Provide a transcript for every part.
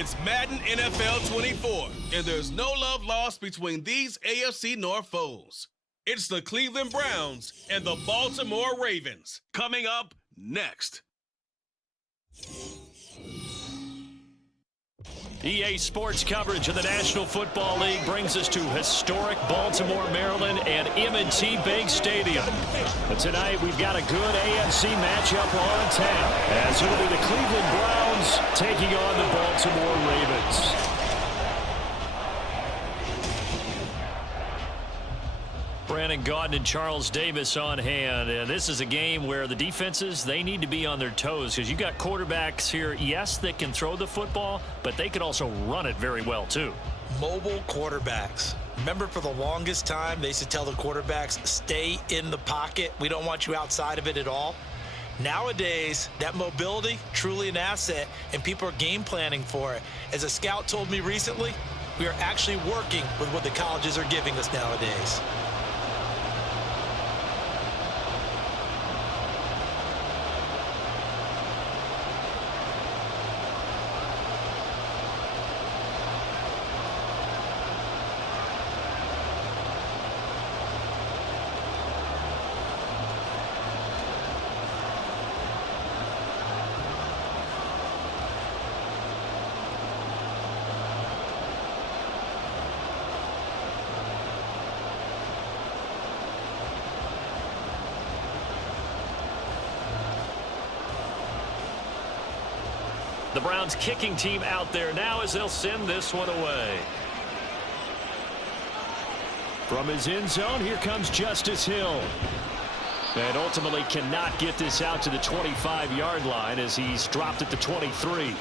It's Madden NFL 24, and there's no love lost between these AFC North foes. It's the Cleveland Browns and the Baltimore Ravens. Coming up next. EA Sports coverage of the National Football League brings us to historic Baltimore, Maryland, and M&T Bank Stadium. But tonight, we've got a good AFC matchup on tap, as it'll be the Cleveland Browns taking on the Baltimore Ravens. Brandon Gaudin and Charles Davis on hand, and this is a game where the defenses, they need to be on their toes, because you've got quarterbacks here, yes, that can throw the football, but they can also run it very well too. Mobile quarterbacks. Remember, for the longest time, they used to tell the quarterbacks, stay in the pocket. We don't want you outside of it at all. Nowadays, that mobility, truly an asset, and people are game planning for it. As a scout told me recently, we are actually working with what the colleges are giving us nowadays. The Browns kicking team out there now as they'll send this one away. From his end zone, here comes Justice Hill. And ultimately cannot get this out to the 25-yard line as he's dropped at the 23.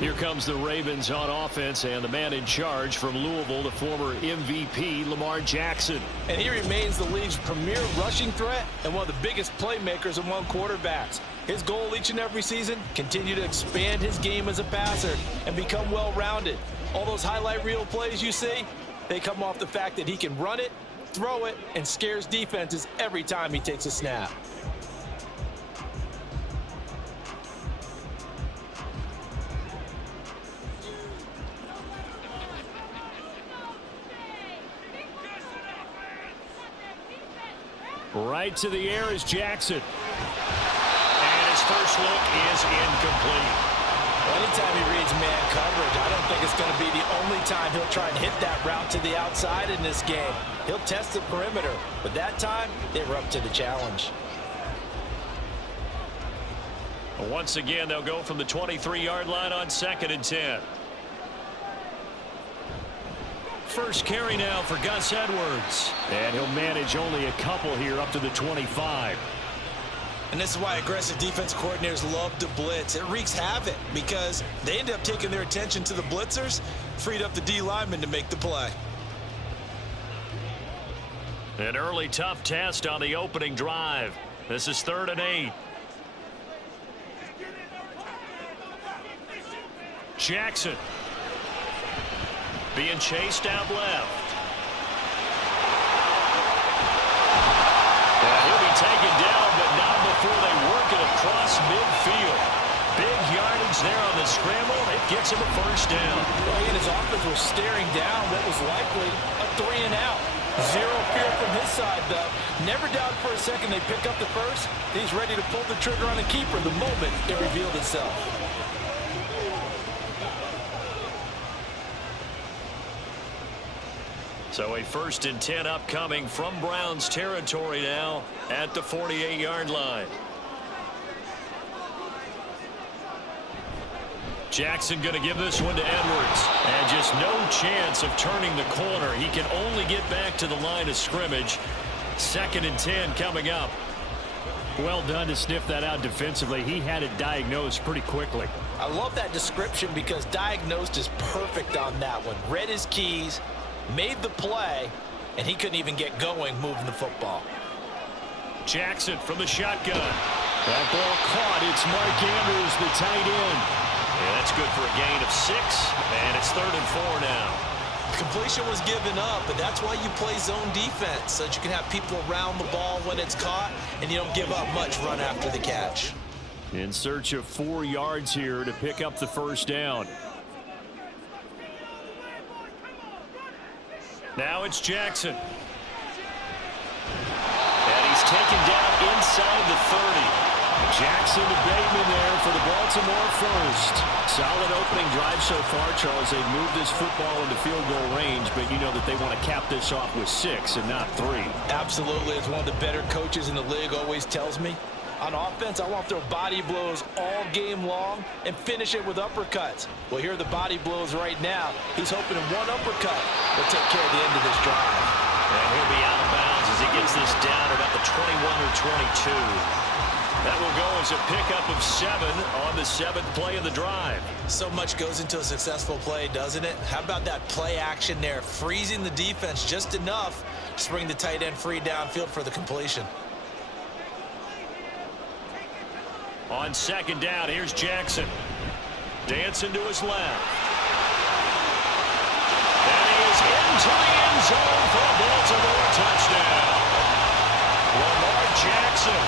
Here comes the Ravens on offense, and the man in charge from Louisville, the former MVP, Lamar Jackson. And he remains the league's premier rushing threat and one of the biggest playmakers among quarterbacks. His goal each and every season, continue to expand his game as a passer and become well-rounded. All those highlight reel plays you see, they come off the fact that he can run it, throw it, and scares defenses every time he takes a snap. Right to the air is Jackson. And his first look is incomplete. Well, anytime he reads man coverage, I don't think it's going to be the only time he'll try and hit that route to the outside in this game. He'll test the perimeter, but that time, they were up to the challenge. Once again, they'll go from the 23-yard line on 2nd and 10. First carry now for Gus Edwards. And he'll manage only a couple here up to the 25. And this is why aggressive defense coordinators love to blitz. It wreaks havoc because they end up taking their attention to the blitzers, freed up the D lineman to make the play. An early tough test on the opening drive. This is 3rd and 8. Jackson being chased out left. And he'll be taken down, but not before they work it across midfield. Big yardage there on the scramble. It gets him a first down. Well, he and his offense was staring down what was likely a 3 and out. Zero fear from his side, though. Never doubted for a second they pick up the first. He's ready to pull the trigger on the keeper the moment it revealed itself. So a 1st and 10 upcoming from Browns territory now at the 48-yard line. Jackson going to give this one to Edwards. And just no chance of turning the corner. He can only get back to the line of scrimmage. 2nd and 10 coming up. Well done to sniff that out defensively. He had it diagnosed pretty quickly. I love that description because diagnosed is perfect on that one. Read his keys, made the play, and he couldn't even get going moving the football. Jackson from the shotgun. That ball caught. It's Mark Andrews, the tight end. Yeah, that's good for a gain of 6, and it's 3rd and 4 now. Completion was given up, but that's why you play zone defense, so that you can have people around the ball when it's caught, and you don't give up much run after the catch. In search of 4 yards here to pick up the first down. Now it's Jackson. And he's taken down inside the 30. Jackson to Bateman there for the Baltimore first. Solid opening drive so far, Charles. They've moved this football into field goal range, but you know that they want to cap this off with 6 and not 3. Absolutely. As one of the better coaches in the league always tells me, on offense, I want to throw body blows all game long and finish it with uppercuts. Well, here are the body blows right now. He's hoping in one uppercut will take care of the end of this drive. And he'll be out of bounds as he gets this down at about the 21 or 22. That will go as a pickup of 7 on the 7th play of the drive. So much goes into a successful play, doesn't it? How about that play action there, freezing the defense just enough to bring the tight end free downfield for the completion. On 2nd down, here's Jackson. Dancing to his left. And he is into the end zone for a Baltimore touchdown. Lamar Jackson,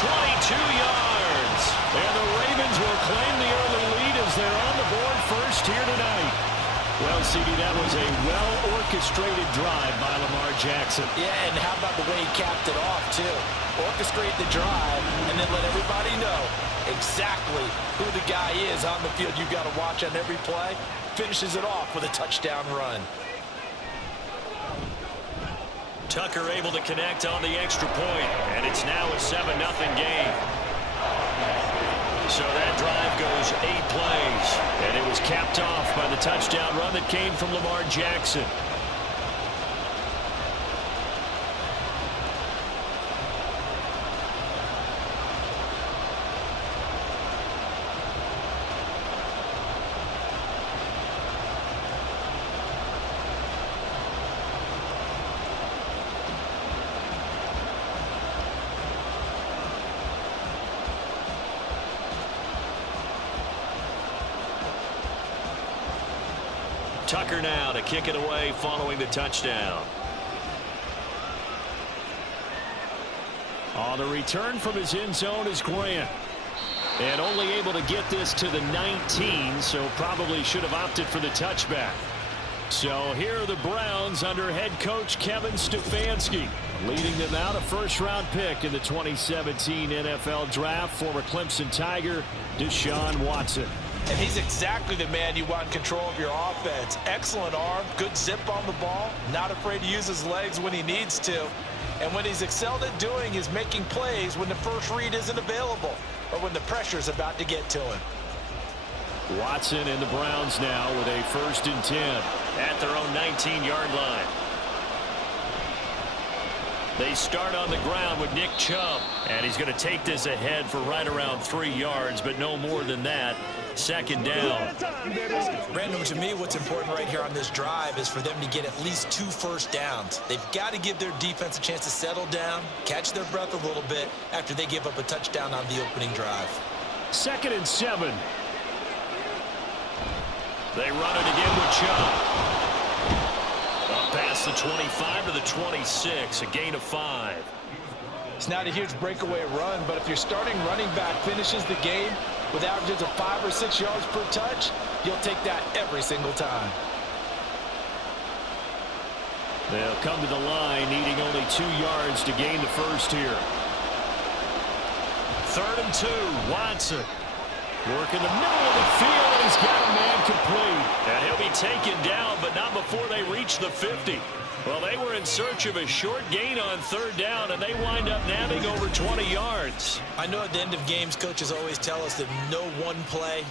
22 yards. And the Ravens will claim the early lead as they're on the board first here tonight. Well, CD, that was a well-orchestrated drive by Lamar Jackson. Yeah, and how about the way he capped it off, too? Orchestrate the drive and then let everybody know exactly who the guy is on the field you've got to watch on every play. Finishes it off with a touchdown run. Tucker able to connect on the extra point, and it's now a 7-0 game. So that drive goes 8 plays, and it was capped off by the touchdown run that came from Lamar Jackson. Tucker now to kick it away following the touchdown. On the return from his end zone is Grant. And only able to get this to the 19, so probably should have opted for the touchback. So here are the Browns under head coach Kevin Stefanski. Leading them out, a first-round pick in the 2017 NFL Draft, former Clemson Tiger, Deshaun Watson. And he's exactly the man you want in control of your offense. Excellent arm, good zip on the ball, not afraid to use his legs when he needs to. And what he's excelled at doing is making plays when the first read isn't available or when the pressure's about to get to him. Watson and the Browns now with a 1st and 10 at their own 19-yard line. They start on the ground with Nick Chubb, and he's going to take this ahead for right around 3 yards, but no more than that. 2nd down. Brandon, to me, what's important right here on this drive is for them to get at least 2 first downs. They've got to give their defense a chance to settle down, catch their breath a little bit after they give up a touchdown on the opening drive. 2nd and 7. They run it again with Chubb. Up past the 25 to the 26, a gain of 5. It's not a huge breakaway run, but if your starting running back finishes the game with averages of 5 or 6 yards per touch, you'll take that every single time. They'll come to the line needing only 2 yards to gain the first here. 3rd and 2, Watson. Work in the middle of the field, and he's got a man complete. And he'll be taken down, but not before they reach the 50. Well, they were in search of a short gain on 3rd down, and they wind up nabbing over 20 yards. I know at the end of games, coaches always tell us that no one play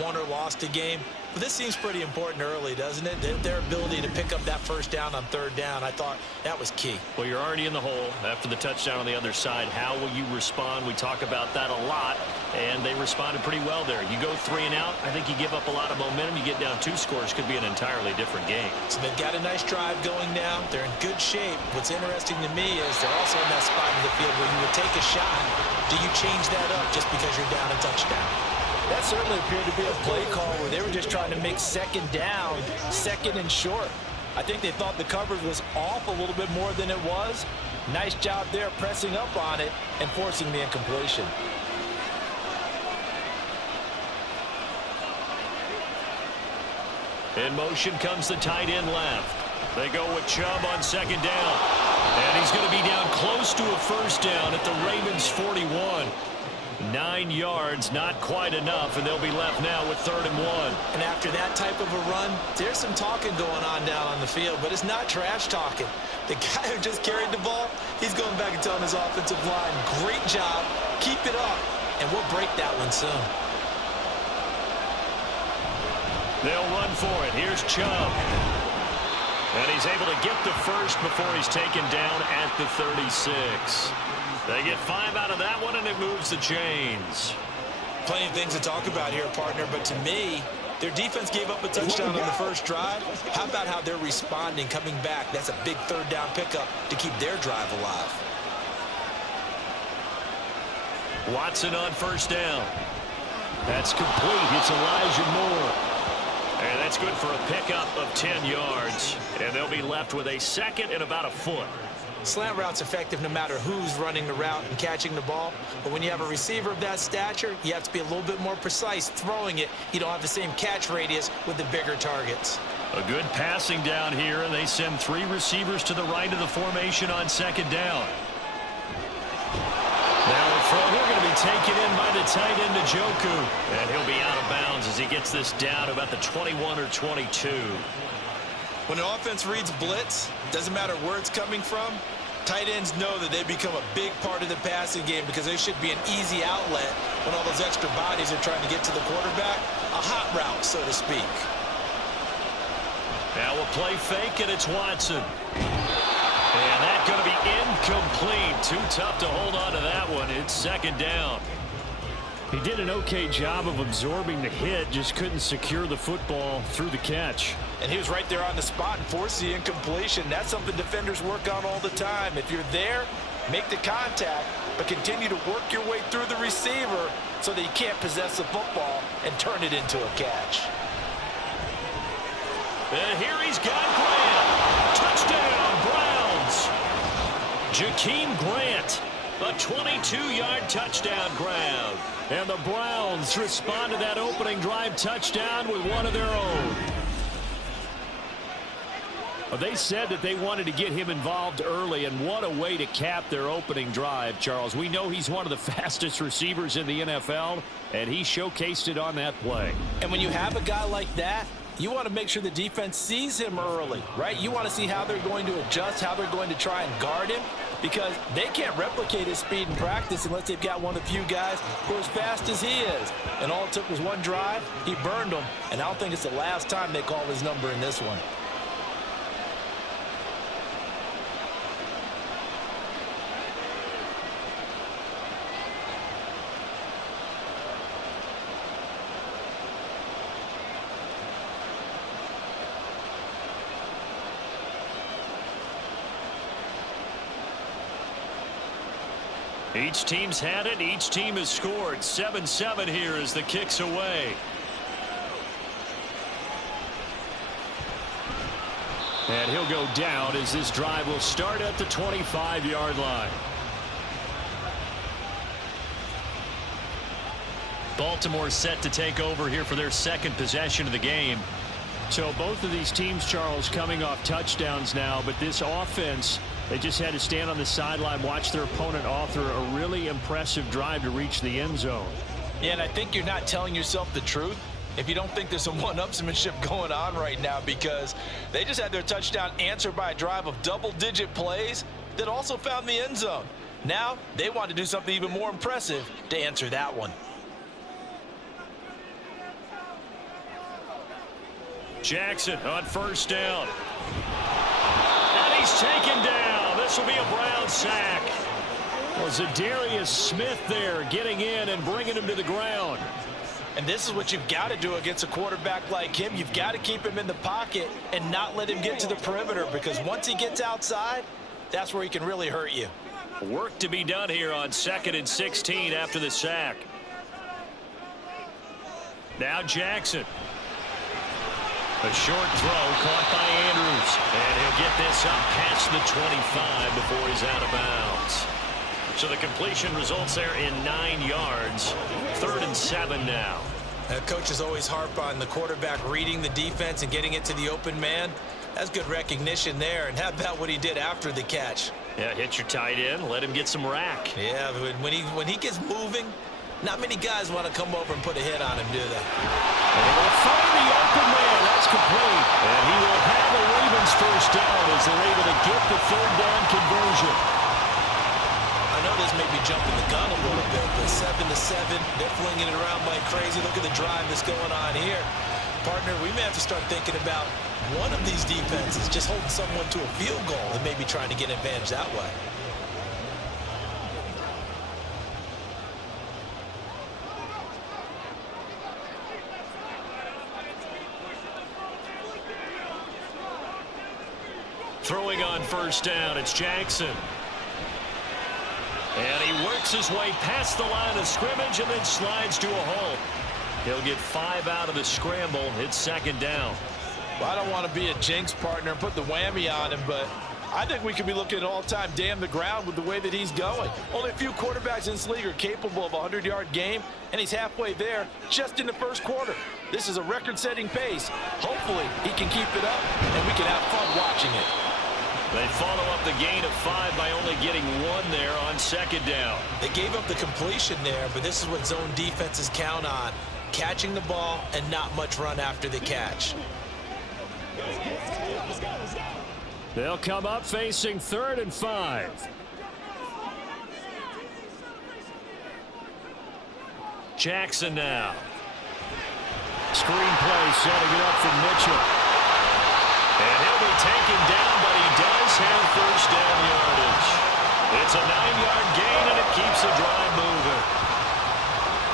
won or lost a game. But this seems pretty important early, doesn't it? Their ability to pick up that first down on 3rd down, I thought that was key. Well, you're already in the hole after the touchdown on the other side. How will you respond? We talk about that a lot, and they responded pretty well there. You go 3 and out, I think you give up a lot of momentum. You get down 2 scores, could be an entirely different game. So they've got a nice drive going now. They're in good shape. What's interesting to me is they're also in that spot in the field where you would take a shot. Do you change that up just because you're down a touchdown? That certainly appeared to be a play call where they were just trying to make 2nd down, 2nd and short. I think they thought the coverage was off a little bit more than it was. Nice job there pressing up on it and forcing the incompletion. In motion comes the tight end left. They go with Chubb on second down. And he's going to be down close to a first down at the Ravens' 41. 9 yards, not quite enough, and they'll be left now with 3rd and 1. And after that type of a run, there's some talking going on down on the field, but it's not trash talking. The guy who just carried the ball, he's going back and telling his offensive line, great job, keep it up, and we'll break that one soon. They'll run for it. Here's Chubb. And he's able to get the first before he's taken down at the 36. They get 5 out of that one, and it moves the chains. Plenty of things to talk about here, partner, but to me, their defense gave up a touchdown on the first drive. How about how they're responding, coming back? That's a big 3rd down pickup to keep their drive alive. Watson on first down. That's complete. It's Elijah Moore. And that's good for a pickup of 10 yards. And they'll be left with a 2nd and about a foot. Slant route's effective no matter who's running the route and catching the ball. But when you have a receiver of that stature, you have to be a little bit more precise throwing it. You don't have the same catch radius with the bigger targets. A good passing down here. They send 3 receivers to the right of the formation on second down. Now the throw here going to be taken in by the tight end Njoku. And he'll be out of bounds as he gets this down to about the 21 or 22. When an offense reads blitz, doesn't matter where it's coming from, tight ends know that they become a big part of the passing game because there should be an easy outlet when all those extra bodies are trying to get to the quarterback. A hot route, so to speak. Now we'll play fake, and it's Watson. And that's going to be incomplete. Too tough to hold on to that one. It's second down. He did an okay job of absorbing the hit, just couldn't secure the football through the catch. And he was right there on the spot and forced the incompletion. That's something defenders work on all the time. If you're there, make the contact, but continue to work your way through the receiver so that you can't possess the football and turn it into a catch. And here he's got Grant. Touchdown, Browns. Jakeem Grant, a 22-yard touchdown grab. And the Browns respond to that opening drive touchdown with one of their own. Well, they said that they wanted to get him involved early, and what a way to cap their opening drive, Charles. We know he's one of the fastest receivers in the NFL, and he showcased it on that play. And when you have a guy like that, you want to make sure the defense sees him early, right? You want to see how they're going to adjust, how they're going to try and guard him, because they can't replicate his speed in practice unless they've got one of the few guys who are as fast as he is. And all it took was one drive. He burned them, and I don't think it's the last time they call his number in this one. Each team's had it. Each team has scored. 7-7 here as the kick's away. And he'll go down as this drive will start at the 25-yard line. Baltimore set to take over here for their second possession of the game. So both of these teams, Charles, coming off touchdowns now, but this offense, they just had to stand on the sideline, watch their opponent author a really impressive drive to reach the end zone. Yeah, and I think you're not telling yourself the truth if you don't think there's some one-upsmanship going on right now, because they just had their touchdown answered by a drive of double-digit plays that also found the end zone. Now they want to do something even more impressive to answer that one. Jackson on first down. And he's taken down. This will be a Brown sack. Well, Zadarius Smith there getting in and bringing him to the ground. And this is what you've got to do against a quarterback like him. You've got to keep him in the pocket and not let him get to the perimeter, because once he gets outside, that's where he can really hurt you. Work to be done here on 2nd and 16 after the sack. Now Jackson. A short throw caught by Andrews. And he'll get this up past the 25 before he's out of bounds. So the completion results there in 9 yards. 3rd and 7 now. Coaches always harp on the quarterback reading the defense and getting it to the open man. That's good recognition there. And how about what he did after the catch? Yeah, hit your tight end, let him get some rack. Yeah, when he gets moving, not many guys want to come over and put a hit on him, do they? And he will find the open man. That's complete. And he will have the Ravens first down as they're able to get the third down conversion. I know this may be jumping the gun a little bit, but 7-7, they're flinging it around like crazy. Look at the drive that's going on here. Partner, we may have to start thinking about one of these defenses just holding someone to a field goal and maybe trying to get an advantage that way. Throwing on first down, it's Jackson. And he works his way past the line of scrimmage and then slides to a halt. He'll get 5 out of the scramble. It's second down. Well, I don't want to be a jinx, partner, and put the whammy on him, but I think we could be looking at all-time damn the ground with the way that he's going. Only a few quarterbacks in this league are capable of a 100-yard game, and he's halfway there just in the first quarter. This is a record-setting pace. Hopefully, he can keep it up, and we can have fun watching it. They follow up the gain of 5 by only getting 1 there on second down. They gave up the completion there, but this is what zone defenses count on. Catching the ball and not much run after the catch. They'll come up facing 3rd and 5. Jackson now. Screen play setting it up for Mitchell. And he'll be taken down, but he does have first down yardage. It's a 9-yard gain, and it keeps the drive moving.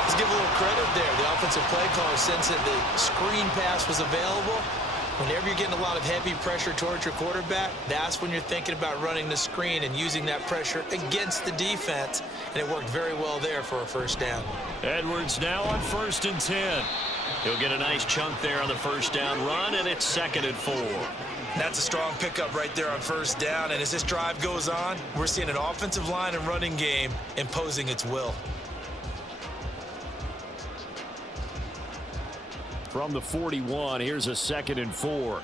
Let's give a little credit there. The offensive play caller sensed that the screen pass was available. Whenever you're getting a lot of heavy pressure towards your quarterback, that's when you're thinking about running the screen and using that pressure against the defense. And it worked very well there for a first down. Edwards now on 1st and 10. He'll get a nice chunk there on the first down run, and it's 2nd and 4. That's a strong pickup right there on first down. And as this drive goes on, we're seeing an offensive line and running game imposing its will. From the 41, here's a 2nd and 4.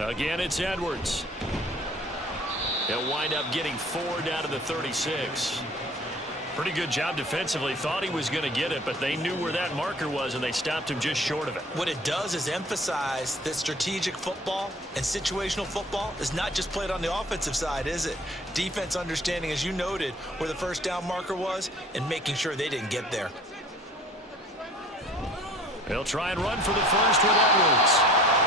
Again, it's Edwards. He'll wind up getting 4 down to the 36. Pretty good job defensively. Thought he was going to get it, but they knew where that marker was, and they stopped him just short of it. What it does is emphasize that strategic football and situational football is not just played on the offensive side, is it? Defense understanding, as you noted, where the first down marker was and making sure they didn't get there. He'll try and run for the first with Edwards.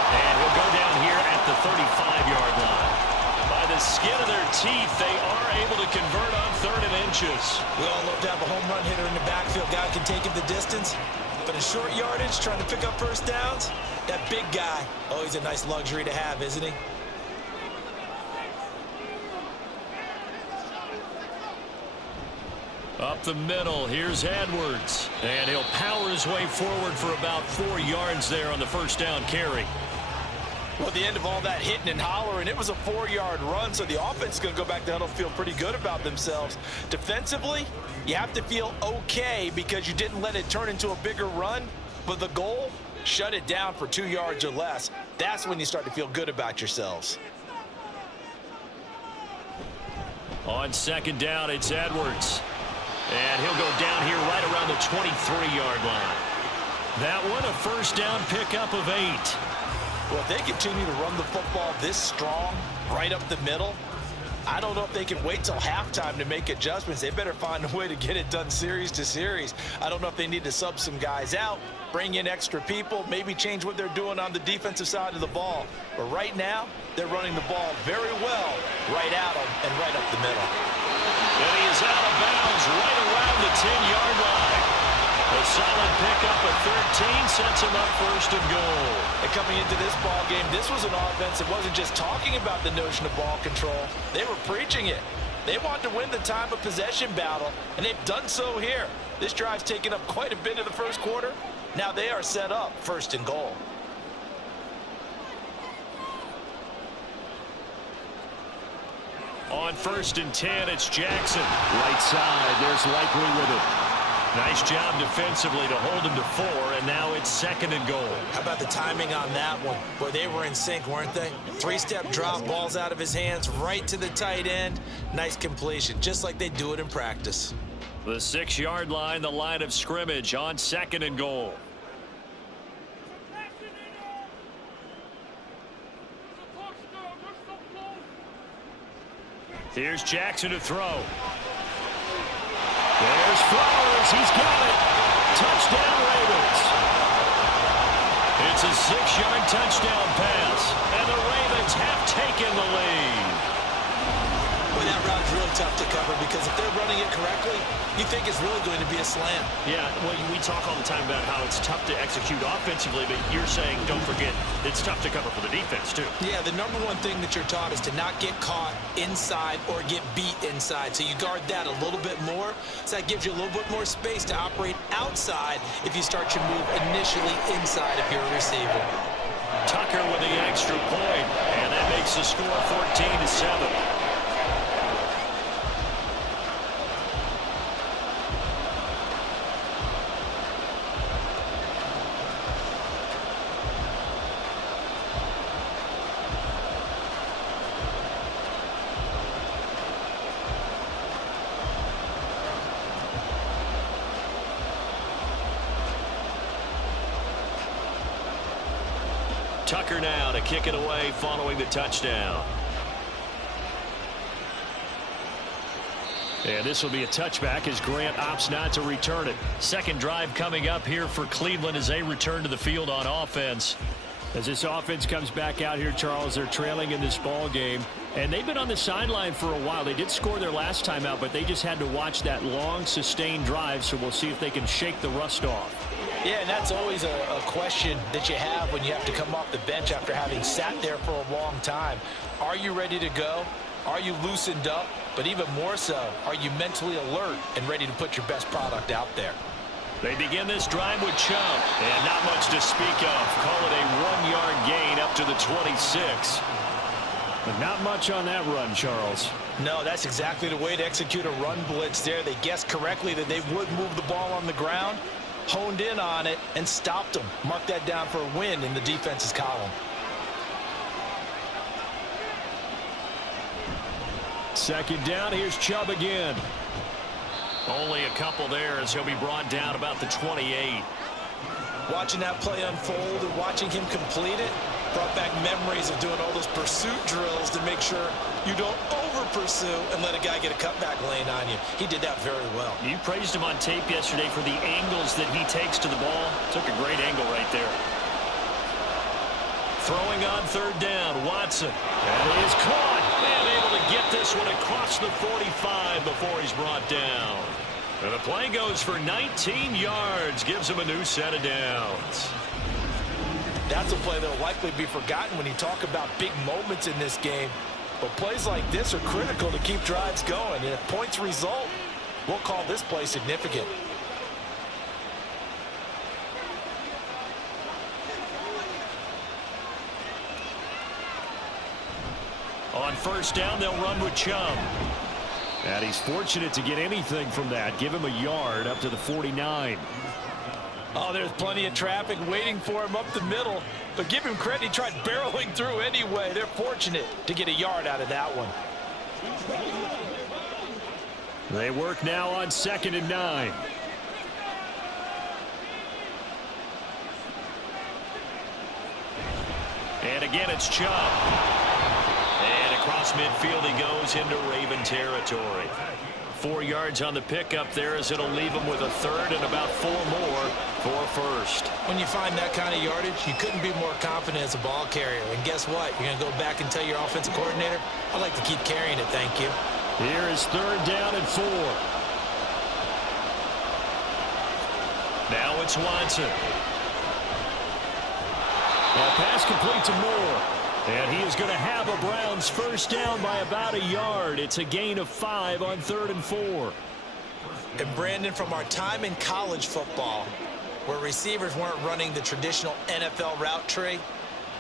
And he'll go down here at the 35-yard line. By the skin of their teeth, they are able to convert on 3rd and inches. We all love to have a home run hitter in the backfield. Guy can take it the distance. But in short yardage, trying to pick up first downs, that big guy, always a nice luxury to have, isn't he? Up the middle, here's Edwards. And he'll power his way forward for about 4 yards there on the first down carry. Well, at the end of all that hitting and hollering, it was a 4-yard run, so the offense is going to go back to huddle and feel pretty good about themselves. Defensively, you have to feel okay because you didn't let it turn into a bigger run, but the goal, shut it down for 2 yards or less. That's when you start to feel good about yourselves. On second down, it's Edwards. And he'll go down here right around the 23-yard line. That one, a first down pickup of 8. Well, if they continue to run the football this strong, right up the middle, I don't know if they can wait till halftime to make adjustments. They better find a way to get it done series to series. I don't know if they need to sub some guys out, bring in extra people, maybe change what they're doing on the defensive side of the ball. But right now, they're running the ball very well right at them and right up the middle. And he is out of bounds right around the 10-yard line. A solid pickup of 13 sets him up 1st and goal. And coming into this ball game, this was an offense that wasn't just talking about the notion of ball control. They were preaching it. They wanted to win the time of possession battle, and they've done so here. This drive's taken up quite a bit of the first quarter. Now they are set up 1st and goal. On 1st and 10, it's Jackson. Right side, there's Likely with it. Nice job defensively to hold him to 4, and now it's 2nd and goal. How about the timing on that one? Boy, they were in sync, weren't they? 3-step drop, balls out of his hands, right to the tight end. Nice completion, just like they do it in practice. The 6-yard line, the line of scrimmage on 2nd and goal. Here's Jackson to throw. There's Flowers. He's got it. Touchdown, Ravens. It's a 6-yard touchdown pass, and the Ravens have taken the lead. Boy, that route's really tough to cover because if they're running it correctly, you think it's really going to be a slam. Yeah, well, we talk all the time about how it's tough to execute offensively, but you're saying, don't forget, it's tough to cover for the defense, too. Yeah, the number one thing that you're taught is to not get caught inside or get beat inside. So you guard that a little bit more. So that gives you a little bit more space to operate outside if you start your move initially inside if you're a receiver. Tucker with the extra point, and that makes the score 14-7. Tucker now to kick it away following the touchdown. And this will be a touchback as Grant opts not to return it. Second drive coming up here for Cleveland as they return to the field on offense. As this offense comes back out here, Charles, they're trailing in this ball game. And they've been on the sideline for a while. They did score their last time out, but they just had to watch that long, sustained drive. So we'll see if they can shake the rust off. Yeah, and that's always a question that you have when you have to come off the bench after having sat there for a long time. Are you ready to go? Are you loosened up? But even more so, are you mentally alert and ready to put your best product out there? They begin this drive with Chubb, and not much to speak of. Call it a 1-yard gain up to the 26. But not much on that run, Charles. No, that's exactly the way to execute a run blitz there. They guessed correctly that they would move the ball on the ground, honed in on it, and stopped them. Mark that down for a win in the defense's column. Second down, here's Chubb again. Only a couple there as he'll be brought down about the 28. Watching that play unfold and watching him complete it brought back memories of doing all those pursuit drills to make sure you don't over-pursue and let a guy get a cutback lane on you. He did that very well. You praised him on tape yesterday for the angles that he takes to the ball. Took a great angle right there. Throwing on third down, Watson. That is caught. And able to get this one across the 45 before he's brought down. And the play goes for 19 yards. Gives him a new set of downs. That's a play that will likely be forgotten when you talk about big moments in this game. But plays like this are critical to keep drives going. And if points result, we'll call this play significant. On first down, they'll run with Chubb. And he's fortunate to get anything from that. Give him a yard up to the 49. Oh, there's plenty of traffic waiting for him up the middle. But give him credit, he tried barreling through anyway. They're fortunate to get a yard out of that one. They work now on 2nd and 9. And again, it's Chubb. And across midfield he goes into Raven territory. 4 yards on the pickup there as it'll leave him with a third and about 4 more for first. When you find that kind of yardage, you couldn't be more confident as a ball carrier. And guess what? You're going to go back and tell your offensive coordinator, I'd like to keep carrying it, thank you. Here is third down and 4. Now it's Watson. That pass complete to Moore. And he is going to have a Browns first down by about a yard. It's a gain of 5 on 3rd and 4. And Brandon, from our time in college football, where receivers weren't running the traditional NFL route tree,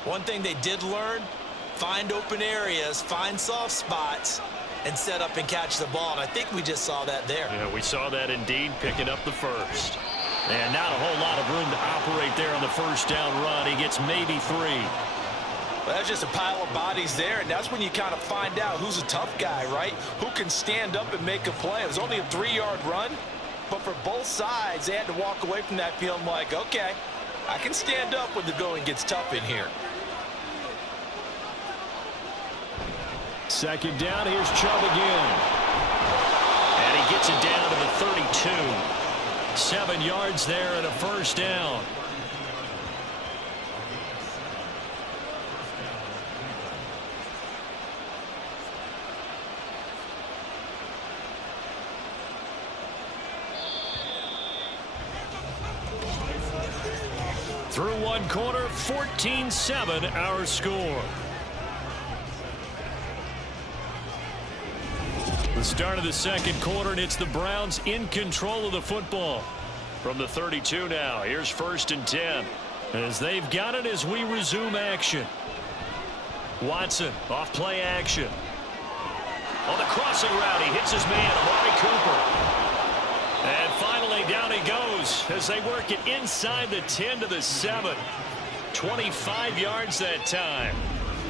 one thing they did learn, find open areas, find soft spots, and set up and catch the ball. And I think we just saw that there. Yeah, we saw that indeed, picking up the first. And not a whole lot of room to operate there on the first down run. He gets maybe 3. Well, that's just a pile of bodies there, and that's when you kind of find out who's a tough guy, right? Who can stand up and make a play. It was only a 3-yard run, but for both sides, they had to walk away from that feeling like, okay, I can stand up when the going gets tough in here. Second down, here's Chubb again. And he gets it down to the 32. 7 yards there and a first down. Through one quarter, 14-7 our score. The start of the second quarter, and it's the Browns in control of the football. From the 32 now, here's 1st and 10. As they've got it as we resume action. Watson, off play action. On the crossing route, he hits his man, Amari Cooper. And finally, down he goes as they work it inside the 10 to the 7. 25 yards that time.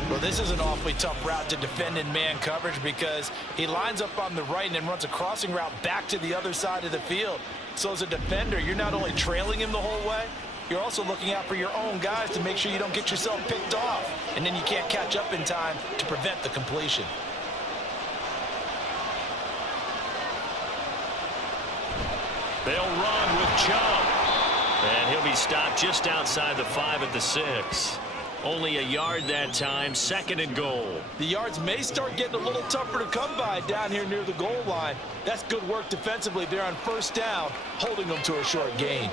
Well, this is an awfully tough route to defend in man coverage because he lines up on the right and then runs a crossing route back to the other side of the field. So as a defender, you're not only trailing him the whole way, you're also looking out for your own guys to make sure you don't get yourself picked off. And then you can't catch up in time to prevent the completion. They'll run with Chubb. And he'll be stopped just outside the 5 at the 6. Only a yard that time, 2nd and goal. The yards may start getting a little tougher to come by down here near the goal line. That's good work defensively there on 1st down, holding them to a short gain.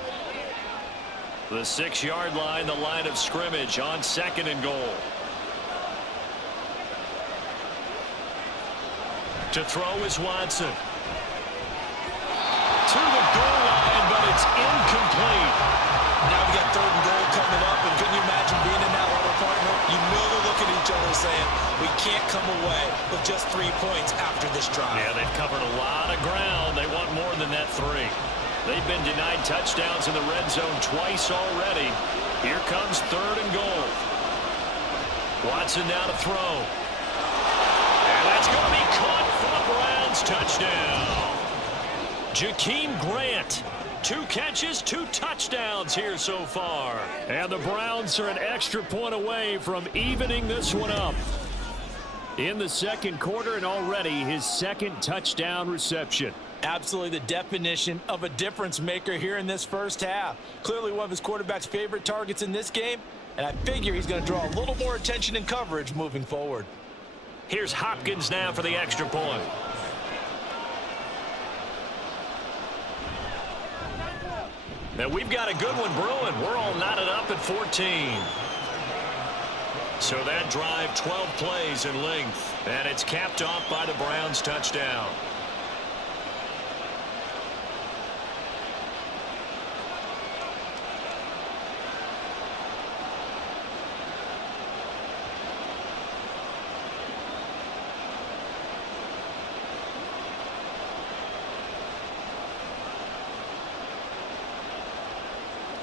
The 6-yard line, the line of scrimmage on 2nd and goal. To throw is Watson. To the goal line, but it's incomplete. Now we got 3rd and goal coming up, and can you imagine being in that huddle, partner? You know they're looking at each other saying, we can't come away with just 3 points after this drive. Yeah, they've covered a lot of ground. They want more than that 3. They've been denied touchdowns in the red zone twice already. Here comes 3rd and goal. Watson now to throw. And that's going to be caught for the Browns. Touchdown. Jakeem Grant. 2 catches, 2 touchdowns here so far. And the Browns are an extra point away from evening this one up. In the second quarter, and already his 2nd touchdown reception. Absolutely the definition of a difference maker here in this first half. Clearly one of his quarterback's favorite targets in this game, and I figure he's going to draw a little more attention and coverage moving forward. Here's Hopkins now for the extra point. Now we've got a good one brewing. We're all knotted up at 14. So that drive, 12 plays in length. And it's capped off by the Browns touchdown.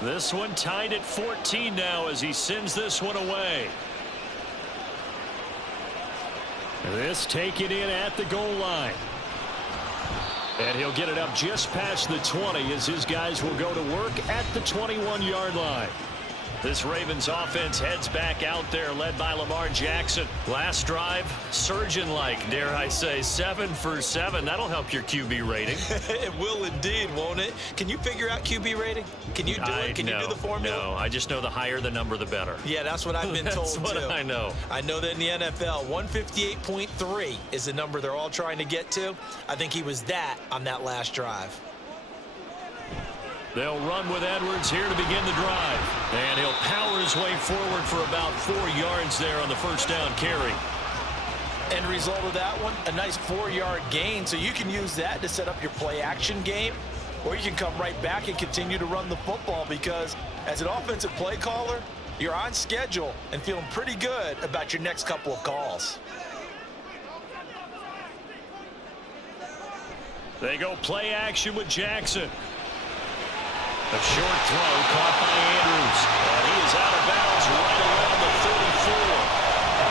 This one tied at 14 now as he sends this one away. This taken in at the goal line. And he'll get it up just past the 20 as his guys will go to work at the 21-yard line. This Ravens offense heads back out there, led by Lamar Jackson. Last drive, surgeon-like, dare I say, 7 for 7. That'll help your QB rating. It will indeed, won't it? Can you figure out QB rating? Can you do it? Can you do the formula? No, I just know the higher the number, the better. Yeah, that's what I've been told, That's what too. I know. I know that in the NFL, 158.3 is the number they're all trying to get to. I think he was that on that last drive. They'll run with Edwards here to begin the drive. And he'll power his way forward for about 4 yards there on the first down carry. End result of that one, a nice 4-yard gain. So you can use that to set up your play-action game, or you can come right back and continue to run the football because as an offensive play caller, You're on schedule and feeling pretty good about your next couple of calls. They go play action with Jackson. A short throw caught by Andrews. And he is out of bounds right around the 34.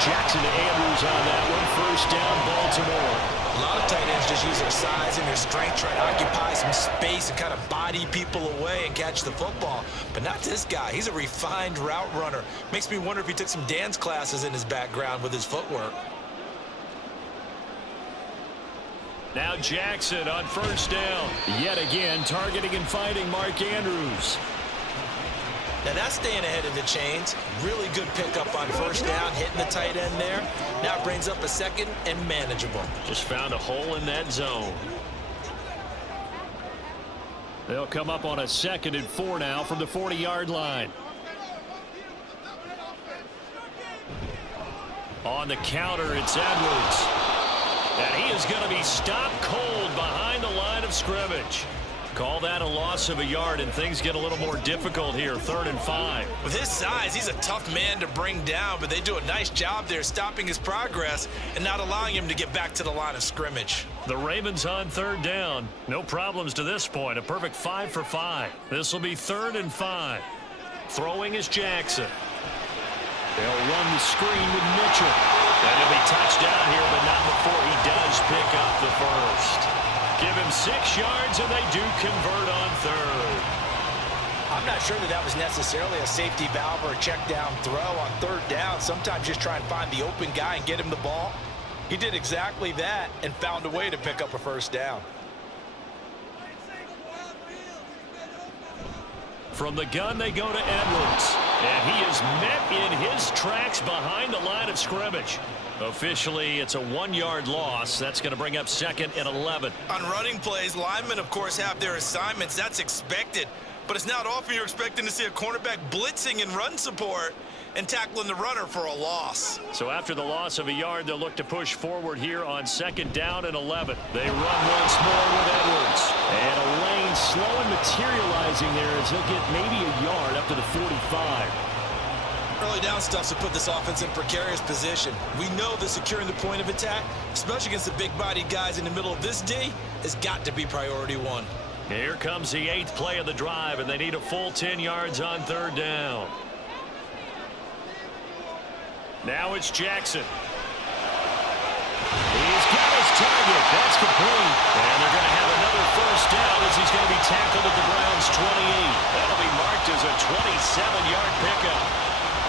Jackson to Andrews on that one. First down, Baltimore. A lot of tight ends just use their size and their strength, try to occupy some space and kind of body people away and catch the football. But not this guy. He's a refined route runner. Makes me wonder if he took some dance classes in his background with his footwork. Now Jackson on first down. Yet again, targeting and fighting Mark Andrews. Now that's staying ahead of the chains. Really good pickup on first down, hitting the tight end there. Now it brings up a second and manageable. Just found a hole in that zone. They'll come up on a 2nd and 4 now from the 40-yard line. On the counter, it's Edwards. And he is going to be stopped cold behind the line of scrimmage. Call that a loss of a yard, and things get a little more difficult here. 3rd and 5. With his size, he's a tough man to bring down, but they do a nice job there stopping his progress and not allowing him to get back to the line of scrimmage. The Ravens on 3rd down. No problems to this point. A perfect 5 for 5. This will be 3rd and 5. Throwing is Jackson. They'll run the screen with Mitchell. And he'll be touched down here, but not before he does pick up the first. Give him 6 yards, and they do convert on 3rd. I'm not sure that was necessarily a safety valve or a check down throw on 3rd down. Sometimes just try and find the open guy and get him the ball. He did exactly that and found a way to pick up a first down. From the gun, they go to Edwards. And he is met in his tracks behind the line of scrimmage. Officially, it's a 1-yard loss. That's going to bring up 2nd and 11. On running plays, linemen, of course, have their assignments. That's expected. But it's not often you're expecting to see a cornerback blitzing in run support and tackling the runner for a loss. So after the loss of a yard, they'll look to push forward here on 2nd down and 11. They run once more with Edwards. And a lane slow and materializing there as he'll get maybe a yard up to the 45. Early down stuff to put this offense in precarious position. We know that securing the point of attack, especially against the big-bodied guys in the middle of this D, has got to be priority 1. Here comes the 8th play of the drive, and they need a full 10 yards on 3rd down. Now it's Jackson. He's got his target. That's complete. And they're going to have another first down as he's going to be tackled at the Browns' 28. That'll be marked as a 27-yard pickup.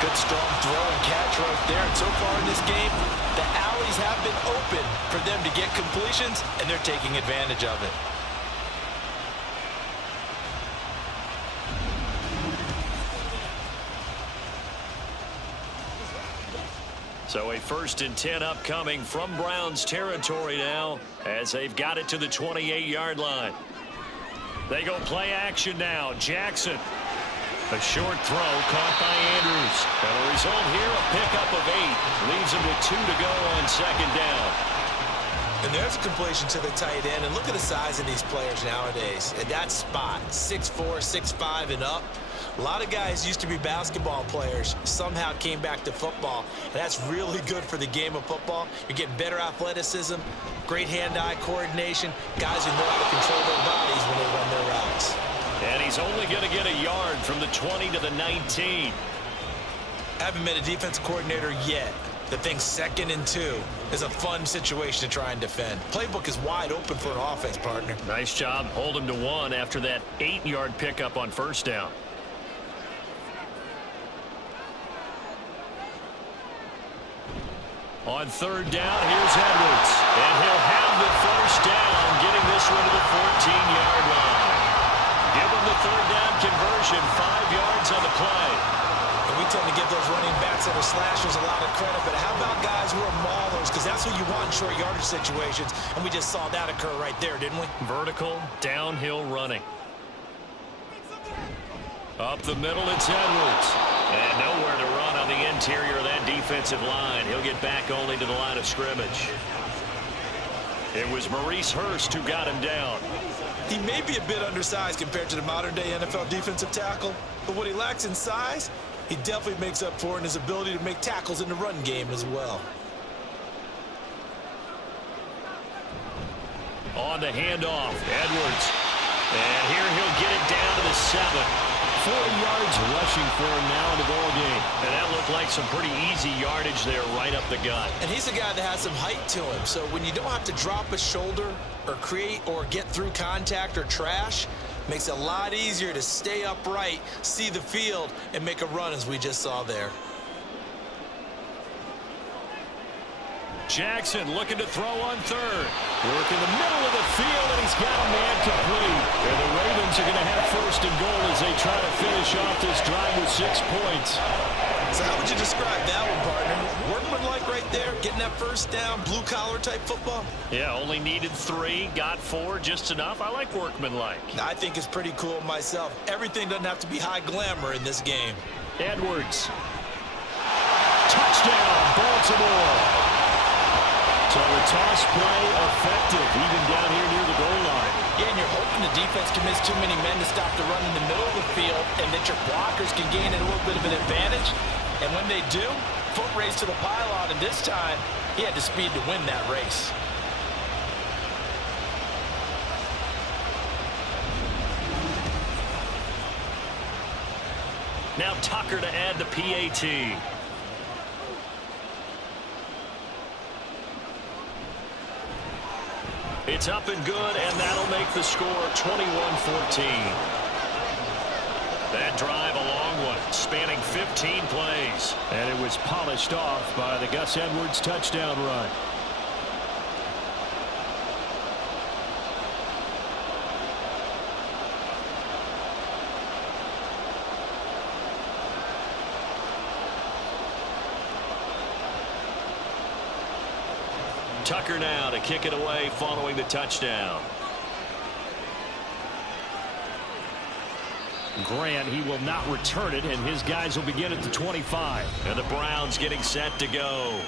Good strong throw and catch right there. And so far in this game, the alleys have been open for them to get completions, and they're taking advantage of it. So a 1st and 10 upcoming from Browns territory now as they've got it to the 28-yard line. They go play action now. Jackson. A short throw caught by Andrews. And the result here, a pickup of 8. Leaves him with 2 to go on 2nd down. And there's a completion to the tight end. And look at the size of these players nowadays. At that spot, 6'4", 6'5", and up. A lot of guys used to be basketball players, somehow came back to football, and that's really good for the game of football. You're getting better athleticism, great hand-eye coordination, guys who know how to control their bodies when they run their routes. And he's only going to get a yard from the 20 to the 19. I haven't met a defensive coordinator yet that thinks 2nd and 2 is a fun situation to try and defend. Playbook is wide open for an offense, partner. Nice job. Hold him to 1 after that 8-yard pickup on first down. On 3rd down, here's Edwards. And he'll have the first down, getting this one to the 14-yard line. Give him the 3rd down conversion, 5 yards on the play. And we tend to give those running backs that are slashers a lot of credit, but how about guys who are maulers? Because that's what you want in short yardage situations, and we just saw that occur right there, didn't we? Vertical, downhill running. Up the middle, it's Edwards. And nowhere to run on the interior of that defensive line. He'll get back only to the line of scrimmage. It was Maurice Hurst who got him down. He may be a bit undersized compared to the modern-day NFL defensive tackle, but what he lacks in size, He definitely makes up for it in his ability to make tackles in the run game as well. On the handoff, Edwards. And here he'll get it down to the 7. 40 yards rushing for him now in the ball game. And that looked like some pretty easy yardage there right up the gut. And he's a guy that has some height to him. So when you don't have to drop a shoulder or create or get through contact or trash, makes it a lot easier to stay upright, see the field, and make a run as we just saw there. Jackson looking to throw on third. Work in the middle of the field, and he's got a man complete. And the Ravens are going to have first and goal as they try to finish off this drive with 6 points. So how would you describe that one, partner? Workmanlike right there, getting that first down, blue-collar type football? Yeah, only needed 3, got 4, just enough. I like workmanlike. I think it's pretty cool myself. Everything doesn't have to be high glamour in this game. Edwards. Touchdown, Baltimore. So the toss play effective, even down here near the goal line. Yeah, and you're hoping the defense commits too many men to stop the run in the middle of the field and that your blockers can gain a little bit of an advantage. And when they do, foot race to the pylon, and this time, he had the speed to win that race. Now Tucker to add the PAT. It's up and good, and that'll make the score 21-14. That drive, a long one, spanning 15 plays. And it was polished off by the Gus Edwards touchdown run. Tucker now to kick it away following the touchdown. Grant, he will not return it, and his guys will begin at the 25. And the Browns getting set to go.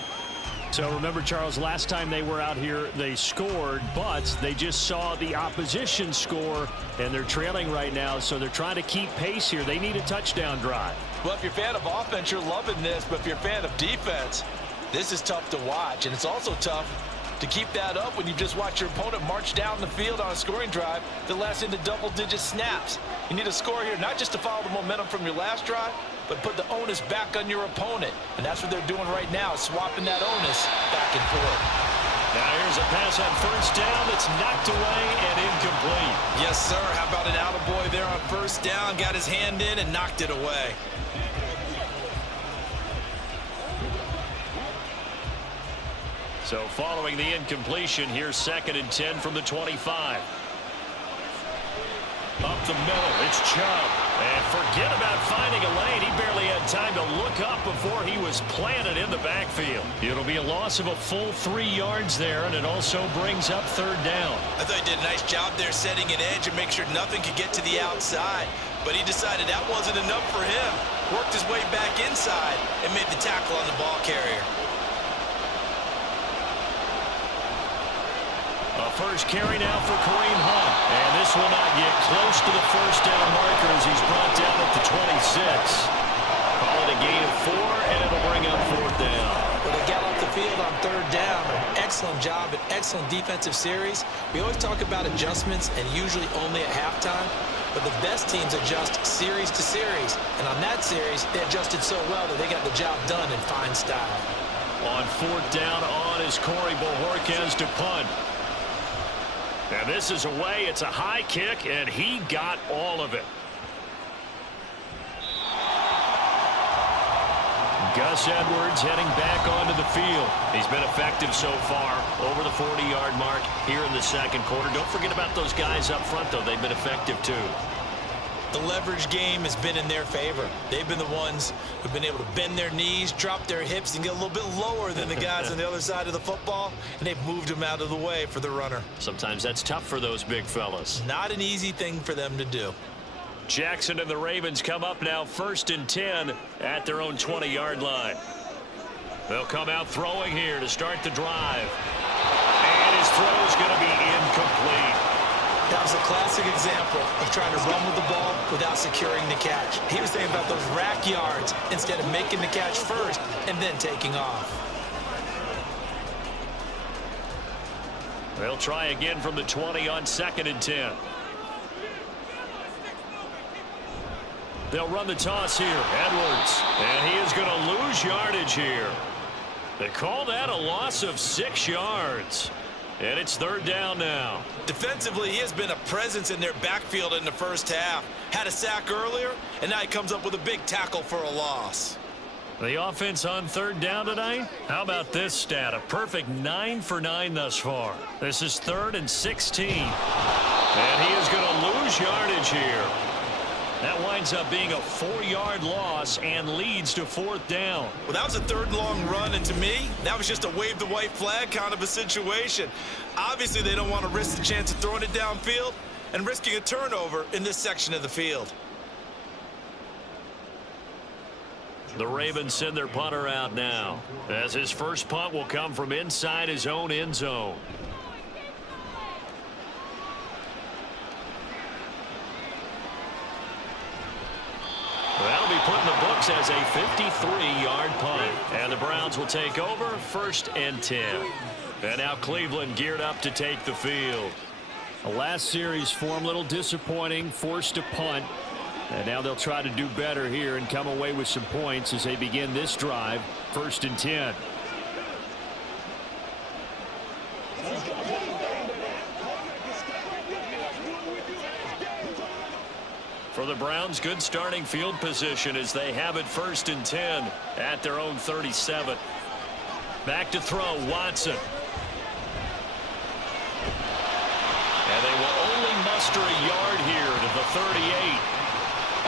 So remember, Charles, last time they were out here, they scored, but they just saw the opposition score, and they're trailing right now, so they're trying to keep pace here. They need a touchdown drive. Well, if you're a fan of offense, you're loving this, but if you're a fan of defense, this is tough to watch, and it's also tough to keep that up when you just watch your opponent march down the field on a scoring drive that lasts into double-digit snaps. You need a score here, not just to follow the momentum from your last drive, but put the onus back on your opponent. And that's what they're doing right now, swapping that onus back and forth. Now here's a pass on first down that's knocked away and incomplete. Yes, sir. How about an attaboy there on first down? Got his hand in and knocked it away. So following the incompletion, here's 2nd and 10 from the 25. Up the middle, it's Chubb. And forget about finding a lane. He barely had time to look up before he was planted in the backfield. It'll be a loss of a full 3 yards there, and it also brings up 3rd down. I thought he did a nice job there setting an edge and make sure nothing could get to the outside. But he decided that wasn't enough for him. Worked his way back inside and made the tackle on the ball carrier. A first carry now for Kareem Hunt. And this will not get close to the first down marker as he's brought down at the 26. Call it a gain of 4, and it'll bring up 4th down. Well, they got off the field on 3rd down. An excellent job, an excellent defensive series. We always talk about adjustments, and usually only at halftime. But the best teams adjust series to series. And on that series, they adjusted so well that they got the job done in fine style. On 4th down on is Corey Bojorquez to punt. And this is away. It's a high kick, and he got all of it. Gus Edwards heading back onto the field. He's been effective so far over the 40-yard mark here in the 2nd quarter. Don't forget about those guys up front, though. They've been effective, too. The leverage game has been in their favor. They've been the ones who've been able to bend their knees, drop their hips, and get a little bit lower than the guys on the other side of the football, and they've moved them out of the way for the runner. Sometimes that's tough for those big fellas. Not an easy thing for them to do. Jackson and the Ravens come up now 1st and 10 at their own 20-yard line. They'll come out throwing here to start the drive. And his throw is going to be incomplete. That was a classic example of trying to run with the ball without securing the catch. He was thinking about those rack yards instead of making the catch first and then taking off. They'll try again from the 20 on 2nd and 10. They'll run the toss here. Edwards. And he is going to lose yardage here. They call that a loss of 6 yards. And it's 3rd down now. Defensively, he has been a presence in their backfield in the first half. Had a sack earlier, and now he comes up with a big tackle for a loss. The offense on 3rd down tonight? How about this stat? A perfect 9 for 9 thus far. This is 3rd and 16. And he is going to lose yardage here. That winds up being a 4-yard loss and leads to 4th down. Well, that was a 3rd and long run, and to me, that was just a wave the white flag kind of a situation. Obviously, they don't want to risk the chance of throwing it downfield and risking a turnover in this section of the field. The Ravens send their punter out now, as his first punt will come from inside his own end zone. That'll be put in the books as a 53-yard punt. And the Browns will take over 1st and 10. And now Cleveland geared up to take the field. The last series form a little disappointing, forced to punt. And now they'll try to do better here and come away with some points as they begin this drive, 1st and 10. For the Browns, good starting field position as they have it 1st and 10 at their own 37. Back to throw, Watson. And they will only muster a yard here to the 38.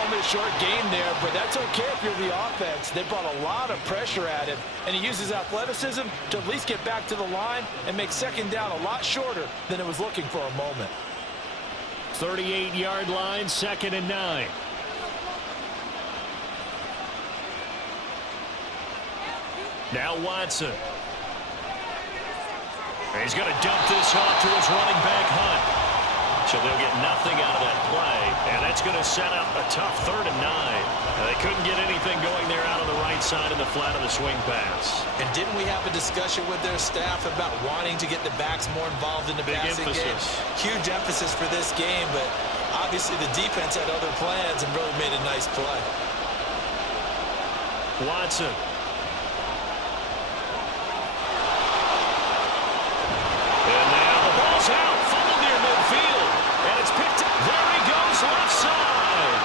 Only a short gain there, but that's okay if you're the offense. They brought a lot of pressure at him, and he uses athleticism to at least get back to the line and make 2nd down a lot shorter than it was looking for a moment. 38-yard line, 2nd and 9. Now Watson. And he's going to dump this off to his running back, Hunt. So they'll get nothing out of that play, and that's going to set up a tough 3rd and 9. And they couldn't get anything going there out on the right side in the flat of the swing pass. And didn't we have a discussion with their staff about wanting to get the backs more involved in the passing game? Huge emphasis for this game, but obviously the defense had other plans and really made a nice play. Watson. And now the ball's out. Fumble near midfield. And it's picked up. There he goes, left side.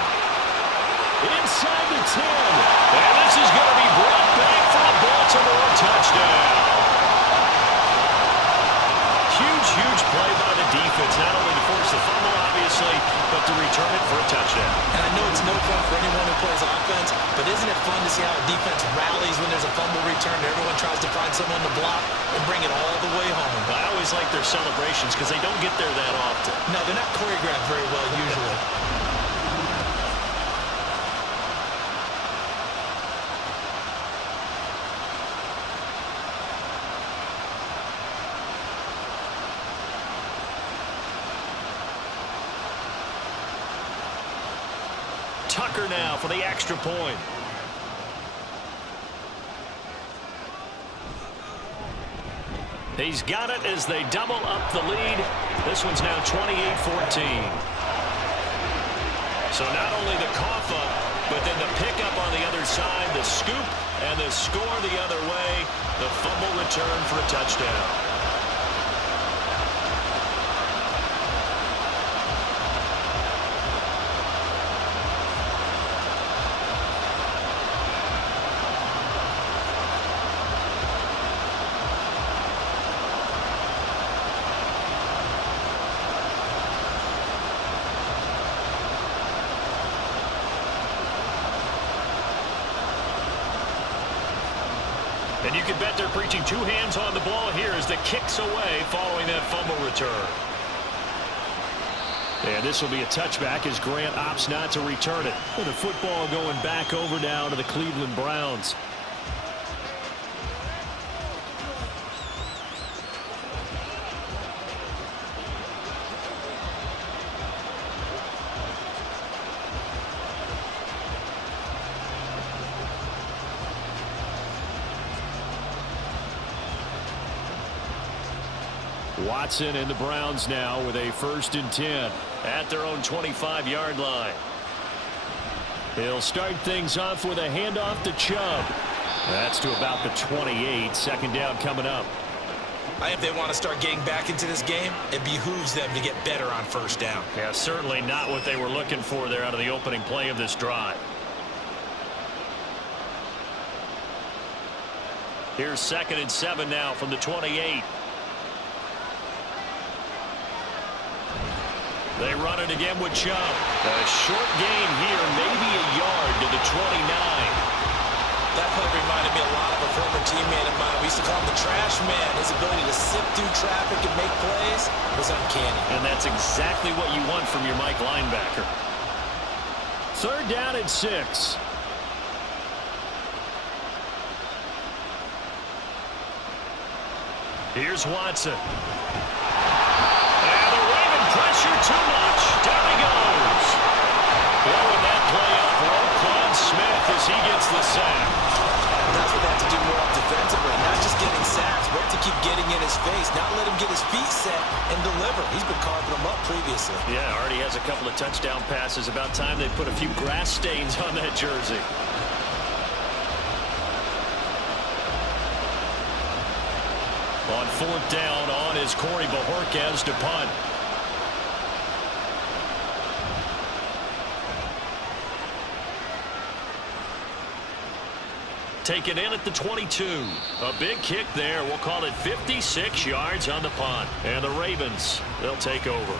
Inside the 10. And this is going to be brought back for a Baltimore touchdown. Huge play by the defense. Not only to force the fumble, obviously, but to return it for a touchdown. And I know it's no fun for anyone who plays offense, but isn't it fun to see how a defense rallies when there's a fumble return? Everyone tries to find someone to block and bring it all the way home. I always like their celebrations because they don't get there that often. No, they're not choreographed very well usually. Tucker now for the extra point. He's got it as they double up the lead. This one's now 28-14. So not only the cough up, but then the pickup on the other side, the scoop, and the score the other way. The fumble return for a touchdown. And you can bet they're preaching 2 hands on the ball here as the kick's away following that fumble return. And this will be a touchback as Grant opts not to return it. With the football going back over now to the Cleveland Browns. Watson and the Browns now with a 1st and 10 at their own 25-yard line. He'll start things off with a handoff to Chubb. That's to about the 28. 2nd down coming up. If they want to start getting back into this game, it behooves them to get better on 1st down. Yeah, certainly not what they were looking for there out of the opening play of this drive. Here's 2nd and 7 now from the 28. They run it again with Chubb. A short gain here, maybe a yard to the 29. That play reminded me a lot of a former teammate of mine. We used to call him the trash man. His ability to sift through traffic and make plays was uncanny. And that's exactly what you want from your Mike linebacker. 3rd down and 6. Here's Watson. And the Raven pressure too much. Down he goes. Blowing that play up for Roquan Smith as he gets the sack. That's what they have to do more defensively. Not just getting sacks, but to keep getting in his face. Not let him get his feet set and deliver. He's been carving them up previously. Yeah, already has a couple of touchdown passes. About time they put a few grass stains on that jersey. On 4th down, on is Corey Bojorquez to punt. Taken in at the 22. A big kick there. We'll call it 56 yards on the punt. And the Ravens, they'll take over.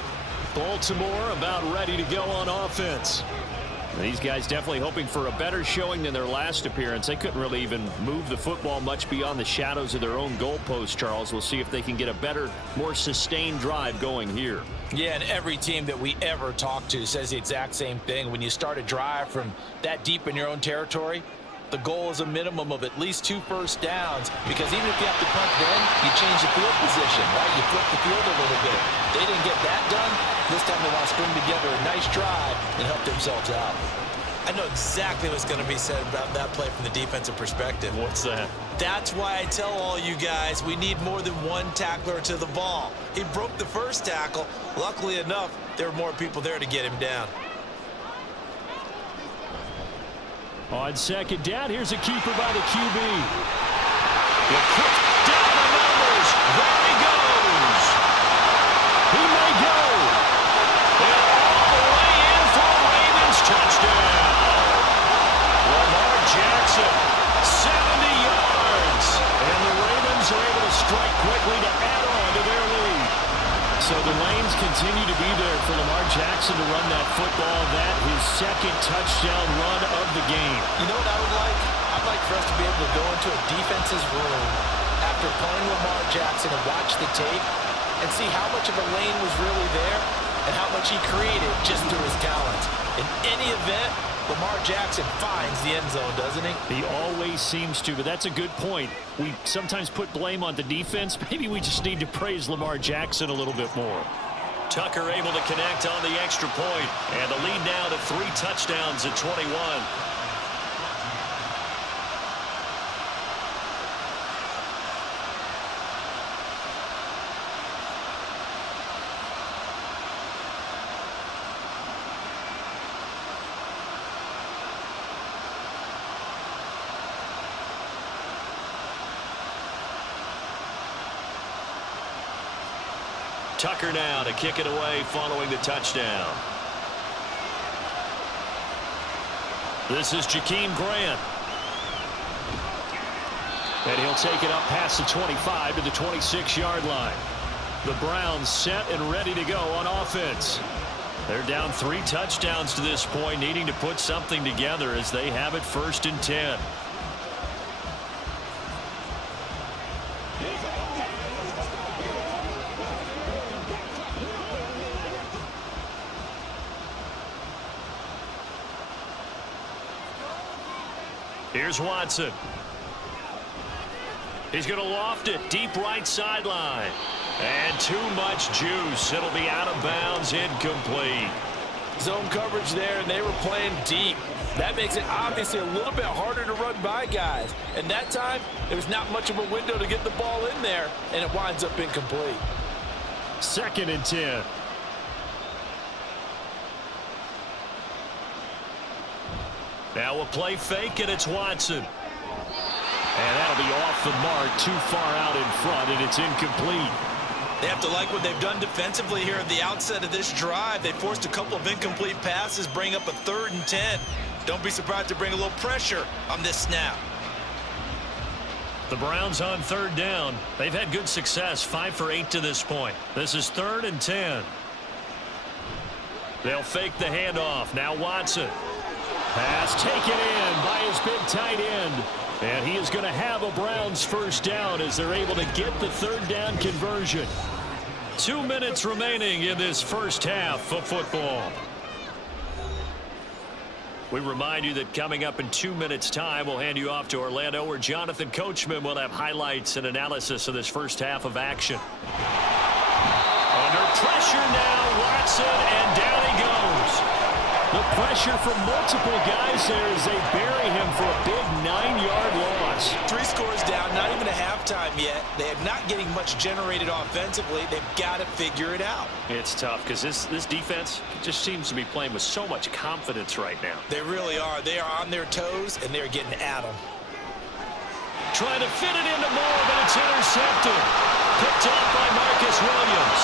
Baltimore about ready to go on offense. These guys definitely hoping for a better showing than their last appearance. They couldn't really even move the football much beyond the shadows of their own goalpost, Charles. We'll see if they can get a better, more sustained drive going here. Yeah, and every team that we ever talk to says the exact same thing. When you start a drive from that deep in your own territory, the goal is a minimum of at least 2 first downs, because even if you have to punt then, you change the field position, right? You flip the field a little bit. They didn't get that done. This time they want to string together a nice drive and help themselves out. I know exactly what's going to be said about that play from the defensive perspective. What's that? That's why I tell all you guys we need more than one tackler to the ball. He broke the first tackle. Luckily enough, there were more people there to get him down. On 2nd down, here's a keeper by the QB. The quick down the numbers. There he goes. He may go. And all the way in for a Ravens touchdown. Lamar Jackson, 70 yards. And the Ravens are able to strike quickly to add on to their lead. So the lanes continue to be there for Lamar Jackson to run that football. That his 2nd touchdown run of the game. You know what I would like? I'd like for us to be able to go into a defense's room after playing Lamar Jackson and watch the tape and see how much of a lane was really there and how much he created just through his talents. In any event, Lamar Jackson finds the end zone, doesn't he? He always seems to, but that's a good point. We sometimes put blame on the defense. Maybe we just need to praise Lamar Jackson a little bit more. Tucker able to connect on the extra point, and the lead now to 3 touchdowns at 21. Tucker now to kick it away following the touchdown. This is Jakeem Grant. And he'll take it up past the 25 to the 26-yard line. The Browns set and ready to go on offense. They're down 3 touchdowns to this point, needing to put something together as they have it 1st and 10. Here's Watson. He's going to loft it deep right sideline. And too much juice. It'll be out of bounds, incomplete. Zone coverage there, and they were playing deep. That makes it obviously a little bit harder to run by guys. And that time, there was not much of a window to get the ball in there, and it winds up incomplete. 2nd and 10. Now a play fake, and it's Watson. And that'll be off the mark, too far out in front, and it's incomplete. They have to like what they've done defensively here at the outset of this drive. They forced a couple of incomplete passes, bring up a 3rd and 10. Don't be surprised to bring a little pressure on this snap. The Browns on 3rd down. They've had good success, 5 for 8 to this point. This is 3rd and 10. They'll fake the handoff. Now Watson. Pass taken in by his big tight end. And he is going to have a Browns 1st down as they're able to get the 3rd down conversion. 2 minutes remaining in this 1st half of football. We remind you that coming up in 2 minutes' time, we'll hand you off to Orlando, where Jonathan Coachman will have highlights and analysis of this 1st half of action. Under pressure now, Watson, and down he goes. The pressure from multiple guys there as they bury him for a big 9-yard loss. 3 scores down, not even a halftime yet. They are not getting much generated offensively. They've got to figure it out. It's tough because this defense just seems to be playing with so much confidence right now. They really are. They are on their toes, and they're getting at them. Trying to fit it into Moore, but it's intercepted. Picked up by Marcus Williams.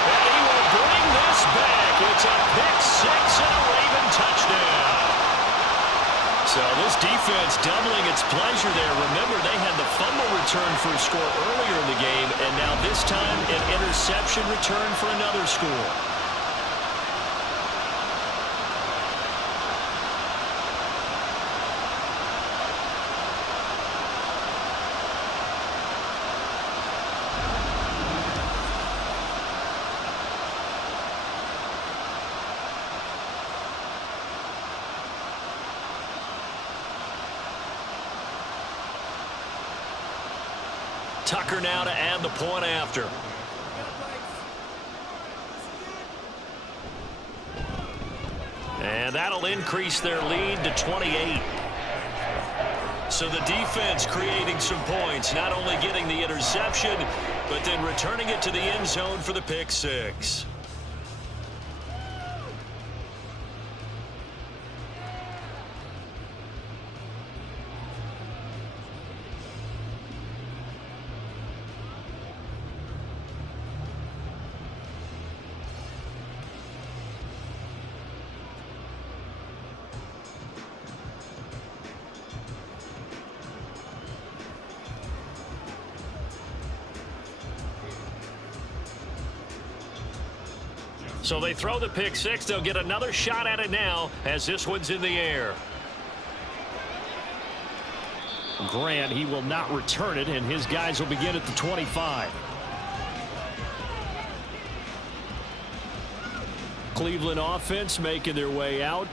And he will bring this back. It's a pick 6 and a Raven touchdown. So this defense doubling its pleasure there. Remember, they had the fumble return for a score earlier in the game, and now this time an interception return for another score. Tucker now to add the point after. And that'll increase their lead to 28. So the defense creating some points, not only getting the interception, but then returning it to the end zone for the pick 6. So they throw the pick 6. They'll get another shot at it now as this one's in the air. Grant, he will not return it, and his guys will begin at the 25. Cleveland offense making their way out.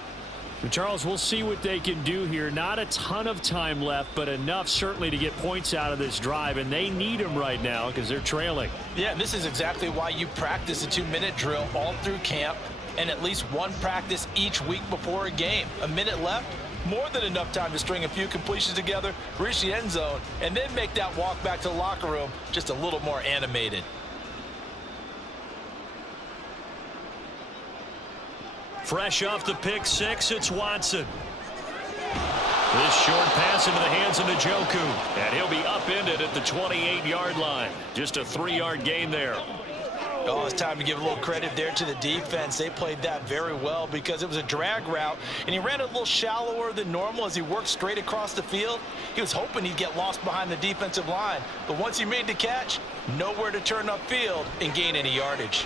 And Charles, we'll see what they can do here. Not a ton of time left, but enough certainly to get points out of this drive, and they need them right now because they're trailing. Yeah, and this is exactly why you practice a 2-minute drill all through camp and at least one practice each week before a game. A minute left, more than enough time to string a few completions together, reach the end zone, and then make that walk back to the locker room just a little more animated. Fresh off the pick 6, it's Watson. This short pass into the hands of Njoku, and he'll be upended at the 28-yard line. Just a 3-yard gain there. Oh, it's time to give a little credit there to the defense. They played that very well because it was a drag route, and he ran a little shallower than normal as he worked straight across the field. He was hoping he'd get lost behind the defensive line, but once he made the catch, nowhere to turn upfield and gain any yardage.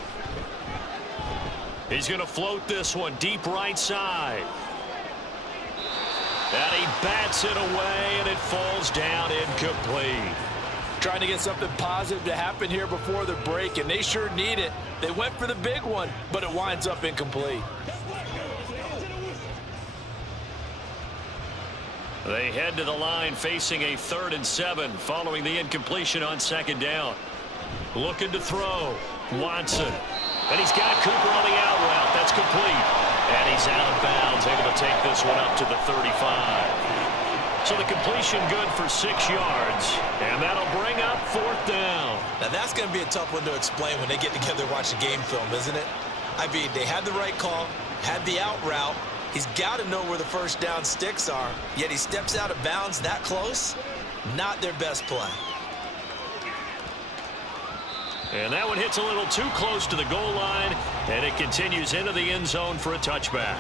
He's going to float this one deep right side. And he bats it away, and it falls down incomplete. Trying to get something positive to happen here before the break, and they sure need it. They went for the big one, but it winds up incomplete. They head to the line facing a 3rd and 7 following the incompletion on 2nd down. Looking to throw. Watson. And he's got Cooper on the out route. That's complete. And he's out of bounds, able to take this one up to the 35. So the completion good for 6 yards. And that'll bring up 4th down. Now that's going to be a tough one to explain when they get together and watch the game film, isn't it? I mean, they had the right call, had the out route. He's got to know where the first down sticks are, yet he steps out of bounds that close. Not their best play. And that one hits a little too close to the goal line, and it continues into the end zone for a touchback.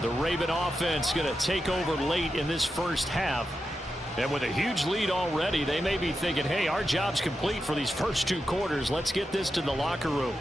The Raven offense going to take over late in this first half. And with a huge lead already, they may be thinking, hey, our job's complete for these first 2 quarters. Let's get this to the locker room.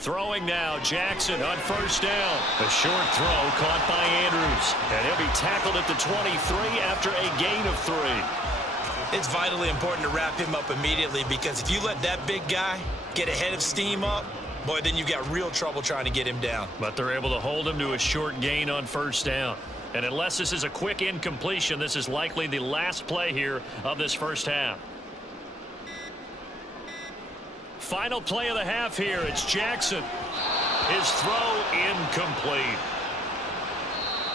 Throwing now, Jackson on first down. A short throw caught by Andrews. And he'll be tackled at the 23 after a gain of 3. It's vitally important to wrap him up immediately, because if you let that big guy get ahead of steam up, boy, then you've got real trouble trying to get him down. But they're able to hold him to a short gain on first down. And unless this is a quick incompletion, this is likely the last play here of this first half. Final play of the half here. It's Jackson. His throw incomplete.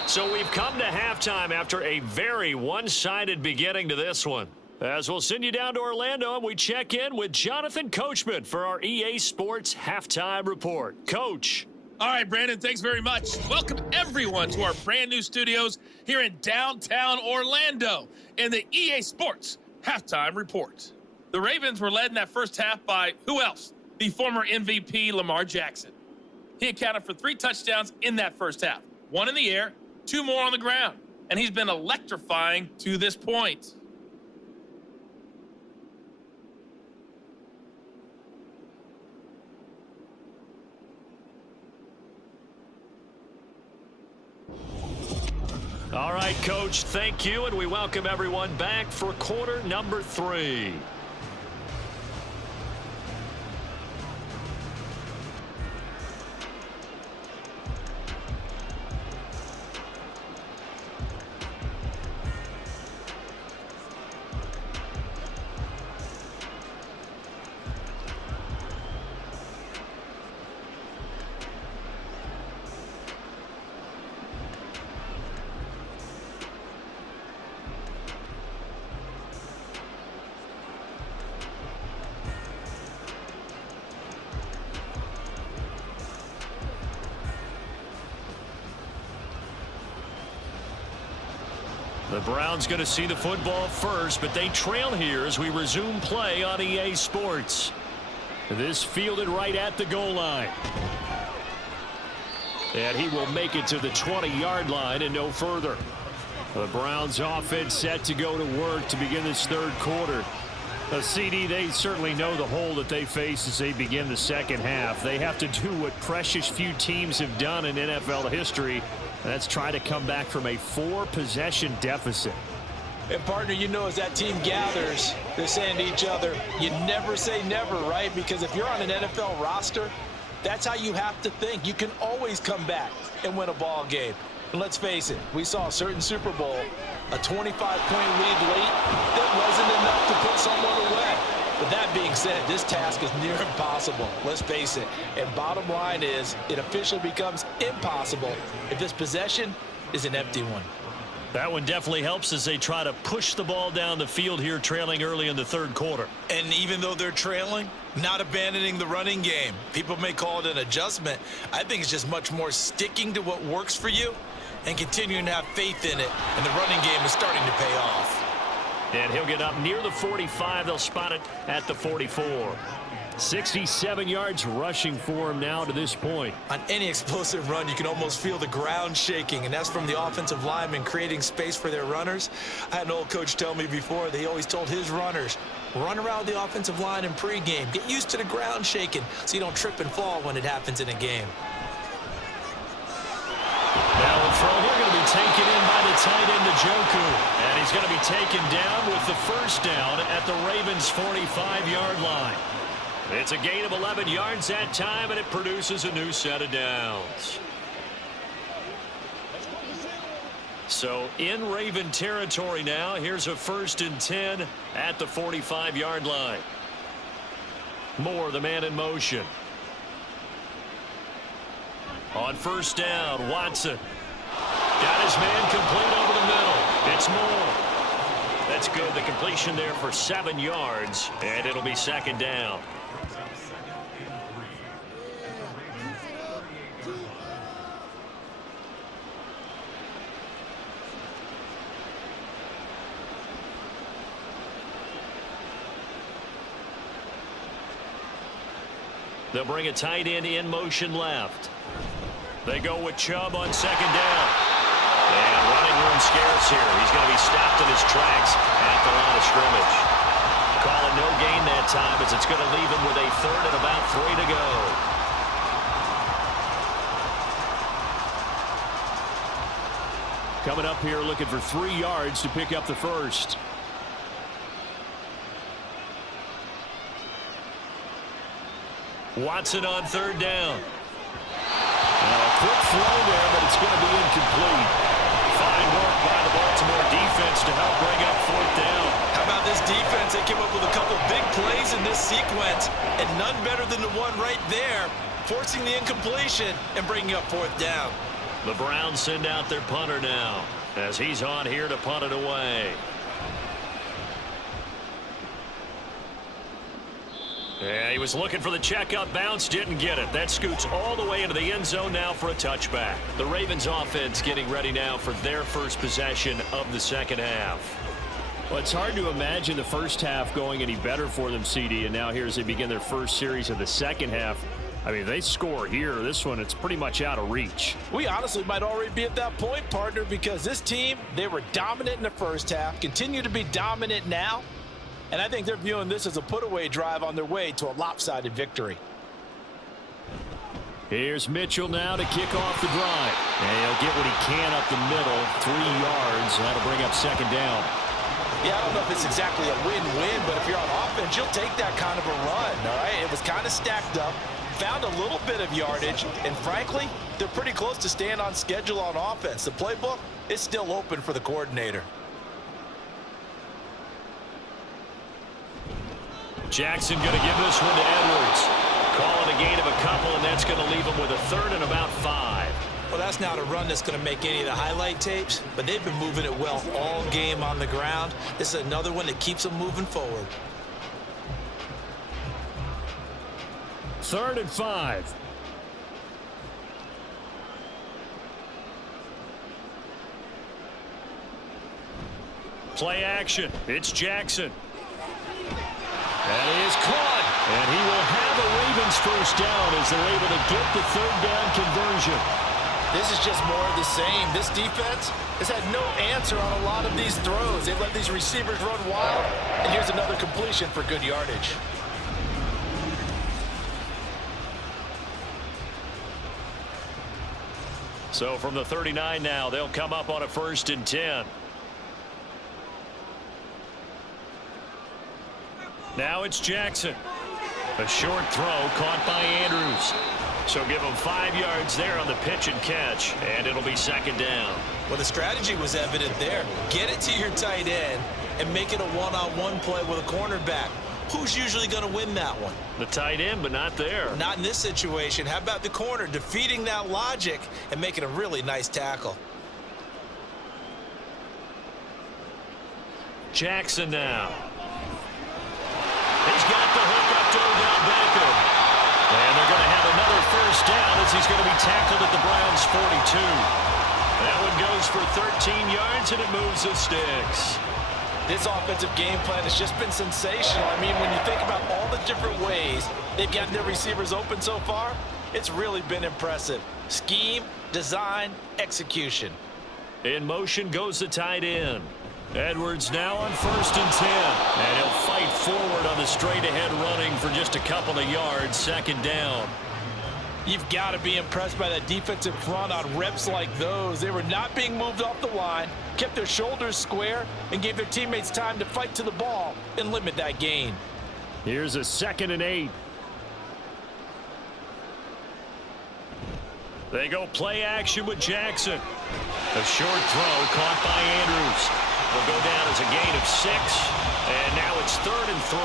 So we've come to halftime after a very one-sided beginning to this one. As we'll send you down to Orlando, and we check in with Jonathan Coachman for our EA Sports Halftime Report. Coach. All right, Brandon, thanks very much. Welcome, everyone, to our brand-new studios here in downtown Orlando in the EA Sports Halftime Report. The Ravens were led in that first half by who else? The former MVP, Lamar Jackson. He accounted for 3 touchdowns in that first half. 1 in the air, 2 more on the ground. And he's been electrifying to this point. All right, Coach, thank you, and we welcome everyone back for quarter number 3. The Browns going to see the football first, but they trail here as we resume play on EA Sports. This fielded right at the goal line. And he will make it to the 20-yard line and no further. The Browns offense set to go to work to begin this third quarter. CD, they certainly know the hole that they face as they begin the second half. They have to do what precious few teams have done in NFL history. That's try to come back from a 4-possession deficit. And, partner, you know, as that team gathers, they're saying to each other, you never say never, right? Because if you're on an NFL roster, that's how you have to think. You can always come back and win a ball game. And let's face it, we saw a certain Super Bowl, a 25-point lead late that wasn't enough to put someone away. But that being said, this task is near impossible. Let's face it. And bottom line is, it officially becomes impossible if this possession is an empty one. That one definitely helps as they try to push the ball down the field here, trailing early in the third quarter. And even though they're trailing, not abandoning the running game. People may call it an adjustment. I think it's just much more sticking to what works for you and continuing to have faith in it. And the running game is starting to pay off. And he'll get up near the 45. They'll spot it at the 44. 67 yards rushing for him now to this point. On any explosive run, you can almost feel the ground shaking, and that's from the offensive linemen creating space for their runners. I had an old coach tell me before, they always told his runners, run around the offensive line in pregame. Get used to the ground shaking so you don't trip and fall when it happens in a game. Now a throw here going to be taken in by the tight end, Njoku. And he's going to be taken down with the first down at the Ravens' 45-yard line. It's a gain of 11 yards that time, and it produces a new set of downs. So in Raven territory now. Here's a 1st and 10 at the 45-yard line. Moore, the man in motion. On 1st down, Watson. Got his man complete over the middle. It's Moore. That's good. The completion there for 7 yards, and it'll be 2nd down. They'll bring a tight end in motion left. They go with Chubb on 2nd down. And running room scarce here. He's going to be stopped in his tracks at the line of scrimmage. Calling no gain that time as it's going to leave him with a 3rd and about 3 to go. Coming up here looking for 3 yards to pick up the 1st. Watson on 3rd down. A quick throw there, but it's going to be incomplete. Fine work by the Baltimore defense to help bring up 4th down. How about this defense? They came up with a couple big plays in this sequence, and none better than the one right there, forcing the incompletion and bringing up 4th down. The Browns send out their punter now as he's on here to punt it away. Yeah, he was looking for the checkup bounce, didn't get it. That scoots all the way into the end zone now for a touchback. The Ravens offense getting ready now for their first possession of the 2nd half. Well, it's hard to imagine the first half going any better for them, CD, and now here as they begin their first series of the 2nd half. I mean, they score here. This one, it's pretty much out of reach. We honestly might already be at that point, partner, because this team, they were dominant in the first half, continue to be dominant now. And I think they're viewing this as a put-away drive on their way to a lopsided victory. Here's Mitchell now to kick off the drive. And he'll get what he can up the middle, 3 yards. That'll bring up 2nd down. Yeah, I don't know if it's exactly a win-win, but if you're on offense, you'll take that kind of a run, all right? It was kind of stacked up, found a little bit of yardage, and frankly, they're pretty close to staying on schedule on offense. The playbook is still open for the coordinator. Jackson going to give this one to Edwards. Calling a gain of a couple, and that's going to leave him with a 3rd and about 5. Well, that's not a run that's going to make any of the highlight tapes, but they've been moving it well all game on the ground. This is another one that keeps them moving forward. 3rd and 5. Play action. It's Jackson. That is caught. And he will have a Ravens 1st down as they're able to get the 3rd down conversion. This is just more of the same. This defense has had no answer on a lot of these throws. They let these receivers run wild, and here's another completion for good yardage. So from the 39 now, they'll come up on a 1st and 10. Now it's Jackson. A short throw caught by Andrews. So give him 5 yards there on the pitch and catch, and it'll be 2nd down. Well, the strategy was evident there. Get it to your tight end and make it a one-on-one play with a cornerback. Who's usually going to win that one? The tight end, but not there. Not in this situation. How about the corner defeating that logic and making a really nice tackle? Jackson now. He's got the hook up to Odell Beckham. And they're going to have another 1st down as he's going to be tackled at the Browns' 42. That one goes for 13 yards, and it moves the sticks. This offensive game plan has just been sensational. I mean, when you think about all the different ways they've gotten their receivers open so far, it's really been impressive. Scheme, design, execution. In motion goes the tight end. Edwards now on 1st and 10. And he'll fight forward on the straight-ahead running for just a couple of yards, 2nd down. You've got to be impressed by that defensive front on reps like those. They were not being moved off the line, kept their shoulders square, and gave their teammates time to fight to the ball and limit that gain. Here's a 2nd and 8. They go play action with Jackson. A short throw caught by Andrews. Will go down as a gain of 6, and now it's 3rd and 3.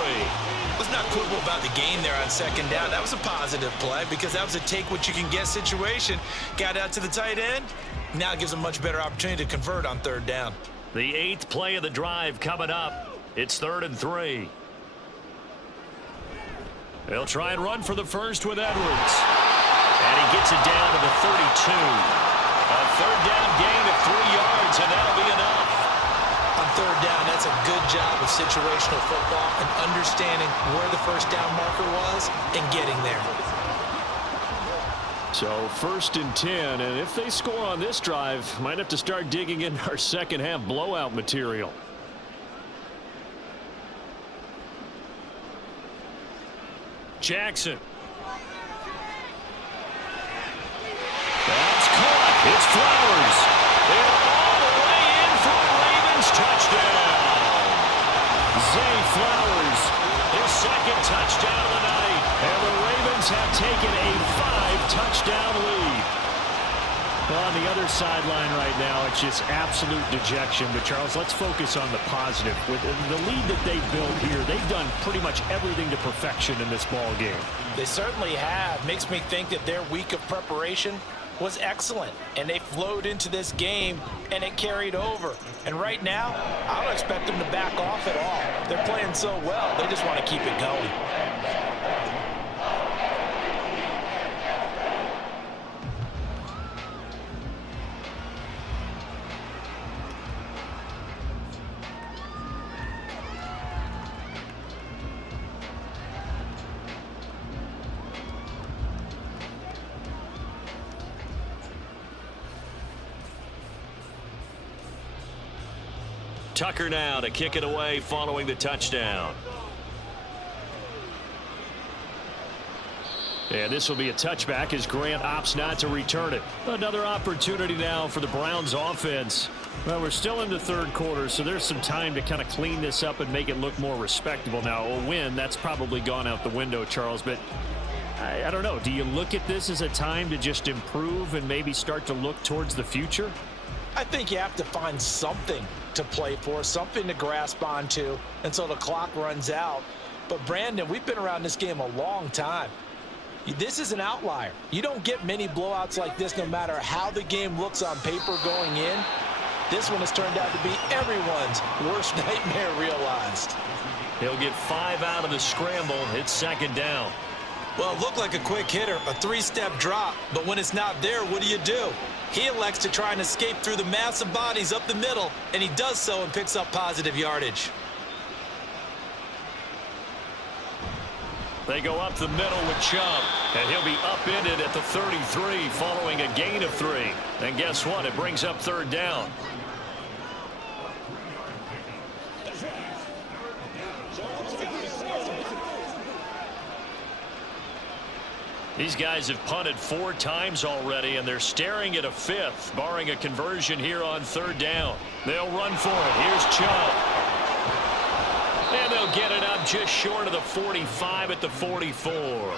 Let's not quibble about the gain there on 2nd down. That was a positive play because that was a take-what-you-can-get situation. Got out to the tight end. Now it gives a much better opportunity to convert on 3rd down. The 8th play of the drive coming up. It's 3rd and 3. They'll try and run for the first with Edwards. And he gets it down to the 32. A 3rd down gain of 3 yards, and that'll be enough. On 3rd down, that's a good job of situational football and understanding where the first down marker was and getting there. So 1st and 10, and if they score on this drive, might have to start digging in our second half blowout material. Jackson. That's caught. It's Flowers. They're all the way in for a Ravens touchdown. Zay Flowers, his 2nd touchdown of the night. And the Ravens have taken a 5-touchdown lead. Well, on the other sideline right now, it's just absolute dejection. But, Charles, let's focus on the positive. With the lead that they built here, they've done pretty much everything to perfection in this ball game. They certainly have. Makes me think that their week of preparation was excellent. And they flowed into this game, and it carried over. And right now, I don't expect them to back off at all. They're playing so well, they just want to keep it going. Tucker now to kick it away following the touchdown. And this will be a touchback as Grant opts not to return it. Another opportunity now for the Browns offense. Well, we're still in the 3rd quarter, so there's some time to kind of clean this up and make it look more respectable. Now, a win, that's probably gone out the window, Charles, but I don't know. Do you look at this as a time to just improve and maybe start to look towards the future? I think you have to find something to play for, something to grasp onto until the clock runs out. But, Brandon, we've been around this game a long time. This is an outlier. You don't get many blowouts like this no matter how the game looks on paper going in. This one has turned out to be everyone's worst nightmare realized. He'll get 5 out of the scramble. It's 2nd down. Well, it looked like a quick hitter, a 3-step drop, but when it's not there, what do? He elects to try and escape through the massive bodies up the middle, and he does so and picks up positive yardage. They go up the middle with Chubb, and he'll be upended at the 33 following a gain of 3. And guess what? It brings up 3rd down. These guys have punted 4 times already, and they're staring at a 5th, barring a conversion here on 3rd down. They'll run for it. Here's Chubb. And they'll get it up just short of the 45 at the 44.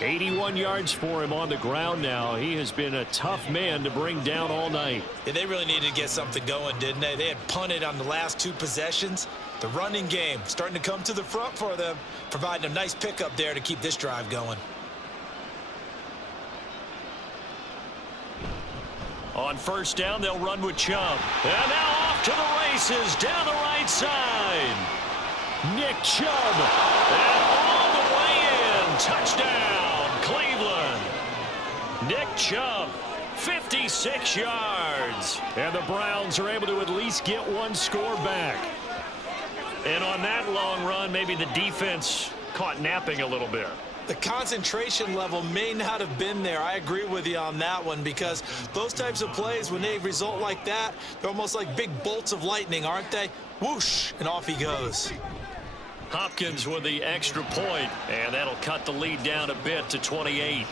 81 yards for him on the ground now. He has been a tough man to bring down all night. Yeah, they really needed to get something going, didn't they? They had punted on the last 2 possessions. The running game starting to come to the front for them, providing a nice pickup there to keep this drive going. On 1st down, they'll run with Chubb. And now off to the races down the right side. Nick Chubb. And all the way in. Touchdown, Cleveland. Nick Chubb, 56 yards. And the Browns are able to at least get 1 score back. And on that long run, maybe the defense caught napping a little bit. The concentration level may not have been there. I agree with you on that one because those types of plays, when they result like that, they're almost like big bolts of lightning, aren't they? Whoosh, and off he goes. Hopkins with the extra point, and that'll cut the lead down a bit to 28.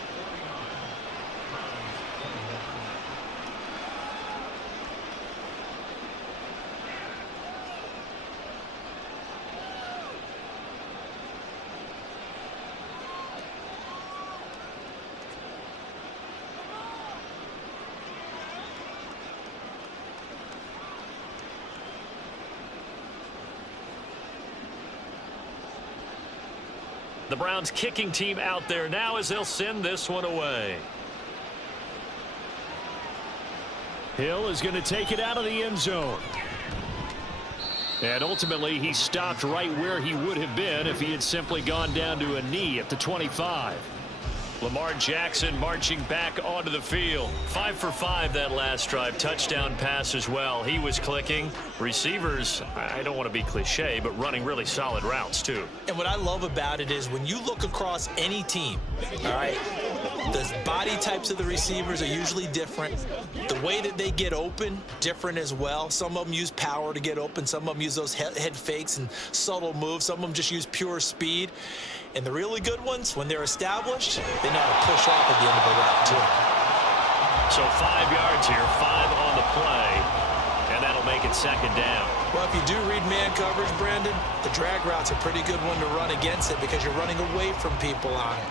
The Browns kicking team out there now as they'll send this one away. Hill is going to take it out of the end zone. And ultimately, he stopped right where he would have been if he had simply gone down to a knee at the 25. Lamar Jackson marching back onto the field. 5 for 5 that last drive. Touchdown pass as well. He was clicking. Receivers, I don't want to be cliche, but running really solid routes too. And what I love about it is when you look across any team, all right, the body types of the receivers are usually different. The way that they get open, different as well. Some of them use power to get open. Some of them use those head fakes and subtle moves. Some of them just use pure speed. And the really good ones, when they're established, they know how to push off at the end of the route, too. So 5 yards here, 5 on the play, and that'll make it second down. Well, if you do read man coverage, Brandon, the drag route's a pretty good one to run against it because you're running away from people on it.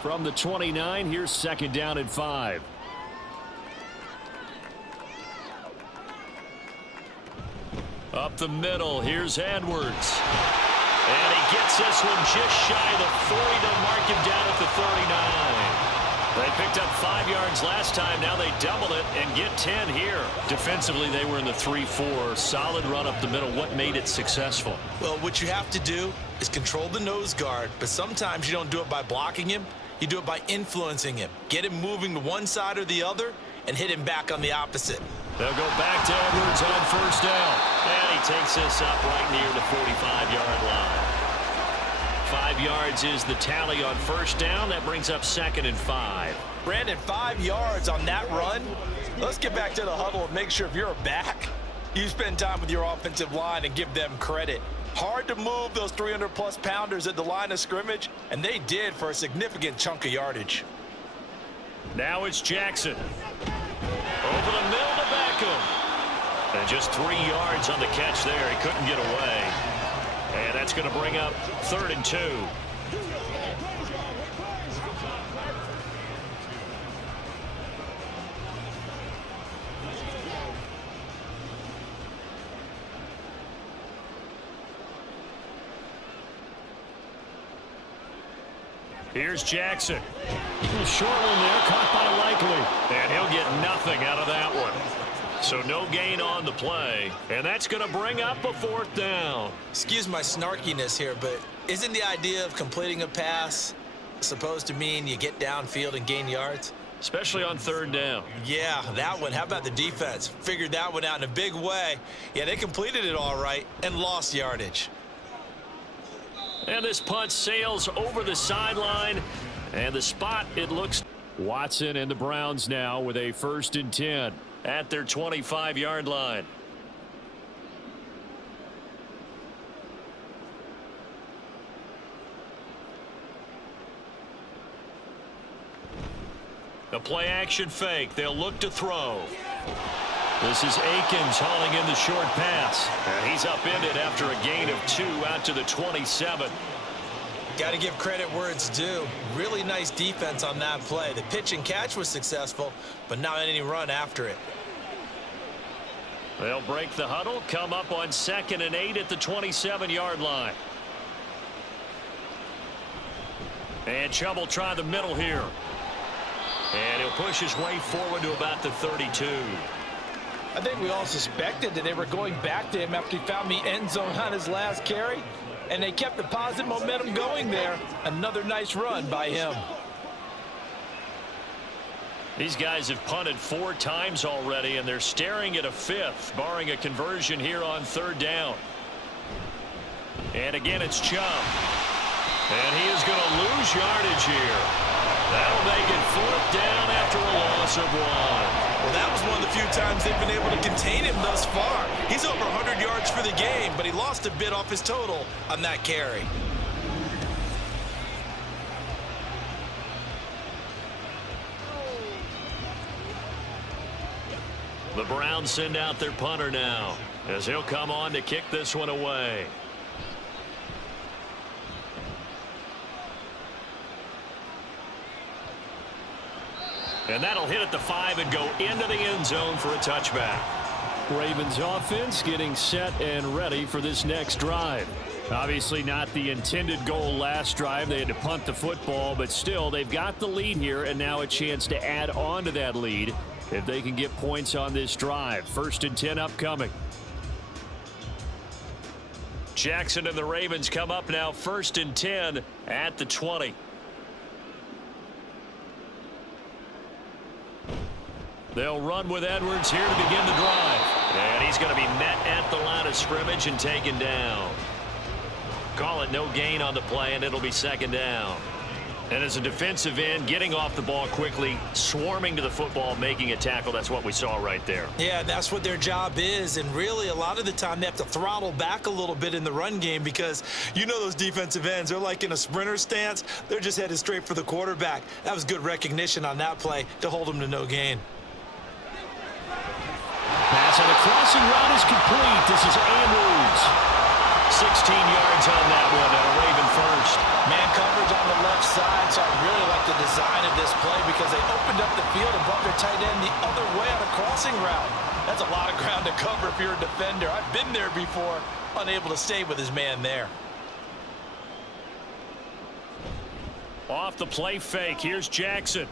From the 29, here's second down at 5. Up the middle, here's Edwards. And he gets this one just shy of the 40. They'll mark him down at the 39. They picked up 5 yards last time. Now they double it and get 10 here. Defensively, they were in the 3-4. Solid run up the middle. What made it successful? Well, what you have to do is control the nose guard, but sometimes you don't do it by blocking him. You do it by influencing him. Get him moving to one side or the other and hit him back on the opposite. They'll go back to Edwards on first down. And he takes this up right near the 45-yard line. 5 yards is the tally on first down. That brings up second and 5. Brandon, 5 yards on that run. Let's get back to the huddle and make sure if you're a back, you spend time with your offensive line and give them credit. Hard to move those 300-plus pounders at the line of scrimmage, and they did for a significant chunk of yardage. Now it's Jackson. Over the middle to Beckham. And just 3 yards on the catch there. He couldn't get away. And that's going to bring up 3rd and 2. Here's Jackson. Short one there, caught by Likely. And he'll get nothing out of that one. So no gain on the play. And that's going to bring up a 4th down. Excuse my snarkiness here, but isn't the idea of completing a pass supposed to mean you get downfield and gain yards? Especially on 3rd down. Yeah, that one. How about the defense? Figured that one out in a big way. Yeah, they completed it all right and lost yardage. And this punt sails over the sideline. And the spot, it looks. Watson and the Browns now with a 1st and 10 at their 25-yard line. The play action fake. They'll look to throw. This is Akins hauling in the short pass. And he's upended after a gain of 2 out to the 27. Got to give credit where it's due. Really nice defense on that play. The pitch and catch was successful, but not any run after it. They'll break the huddle, come up on 2nd and 8 at the 27-yard line. And Chubb will try the middle here. And he'll push his way forward to about the 32. I think we all suspected that they were going back to him after he found the end zone on his last carry. And they kept the positive momentum going there. Another nice run by him. These guys have punted 4 times already, and they're staring at a 5th, barring a conversion here on 3rd down. And again, it's Chubb. And he is going to lose yardage here. That'll make it 4th down after a loss of 1. Well, that was one of the few times they've been able to contain him thus far. He's over 100 yards for the game, but he lost a bit off his total on that carry. The Browns send out their punter now as he'll come on to kick this one away. And that'll hit at the 5 and go into the end zone for a touchback. Ravens offense getting set and ready for this next drive. Obviously not the intended goal last drive. They had to punt the football, but still, they've got the lead here, and now a chance to add on to that lead if they can get points on this drive. 1st and 10 upcoming. Jackson and the Ravens come up now, 1st and 10 at the 20. They'll run with Edwards here to begin the drive. And he's going to be met at the line of scrimmage and taken down. Call it no gain on the play, and it'll be 2nd down. And as a defensive end, getting off the ball quickly, swarming to the football, making a tackle, that's what we saw right there. Yeah, that's what their job is, and really a lot of the time they have to throttle back a little bit in the run game because you know those defensive ends, they're like in a sprinter stance. They're just headed straight for the quarterback. That was good recognition on that play to hold them to no gain. Pass on a crossing route is complete. This is Andrews. 16 yards on that one, and a Raven first. Man coverage on the left side, so I really like the design of this play because they opened up the field and brought their tight end the other way on a crossing route. That's a lot of ground to cover if you're a defender. I've been there before, unable to stay with his man there. Off the play fake, here's Jackson.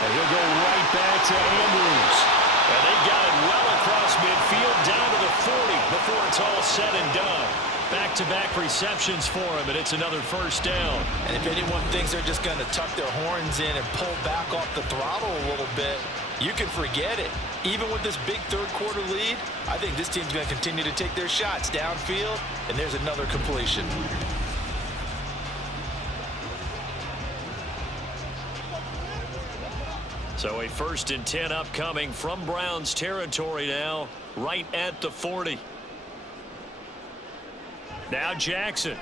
And he'll go right back to Andrews. And they've got it well across midfield down to the 40 before it's all said and done. Back-to-back receptions for him, and it's another 1st down. And if anyone thinks they're just going to tuck their horns in and pull back off the throttle a little bit, you can forget it. Even with this big 3rd quarter lead, I think this team's going to continue to take their shots downfield, and there's another completion. So a 1st and 10 upcoming from Browns territory now, right at the 40. Now Jackson.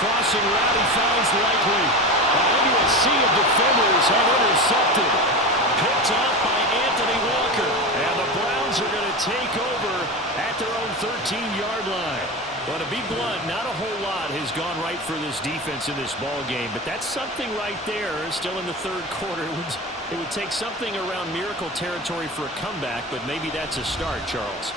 Crossing route he finds Likely. Into a sea of defenders and intercepted. Picked off by Anthony Walker. And the Browns are going to take over at their own 13-yard line. But to be blunt, not a whole lot has gone right for this defense in this ball game. But that's something right there. Still in the 3rd quarter. It would take something around miracle territory for a comeback, but maybe that's a start, Charles.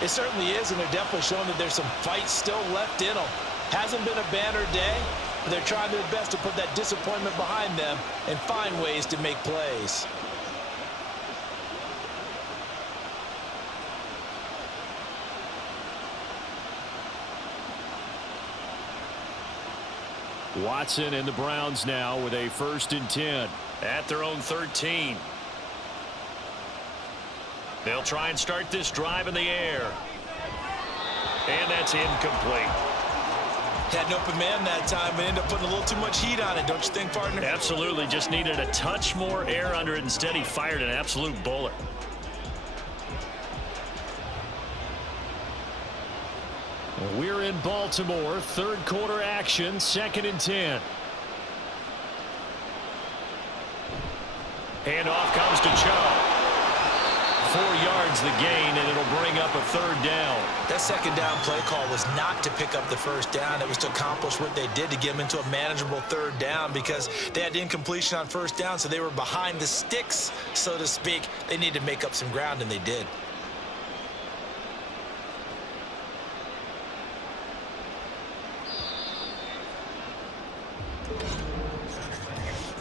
It certainly is, and they're definitely showing that there's some fight still left in them. Hasn't been a banner day, but they're trying their best to put that disappointment behind them and find ways to make plays. Watson and the Browns now with a 1st and 10 at their own 13. They'll try and start this drive in the air. And that's incomplete. Had an open man that time, but ended up putting a little too much heat on it, don't you think, partner? Absolutely. Just needed a touch more air under it. Instead, he fired an absolute bullet. We're in Baltimore. 3rd quarter action. 2nd and 10. Handoff comes to Chubb. 4 yards the gain, and it'll bring up a 3rd down. That 2nd down play call was not to pick up the 1st down. It was to accomplish what they did to get them into a manageable 3rd down because they had incompletion on 1st down, so they were behind the sticks, so to speak. They needed to make up some ground, and they did.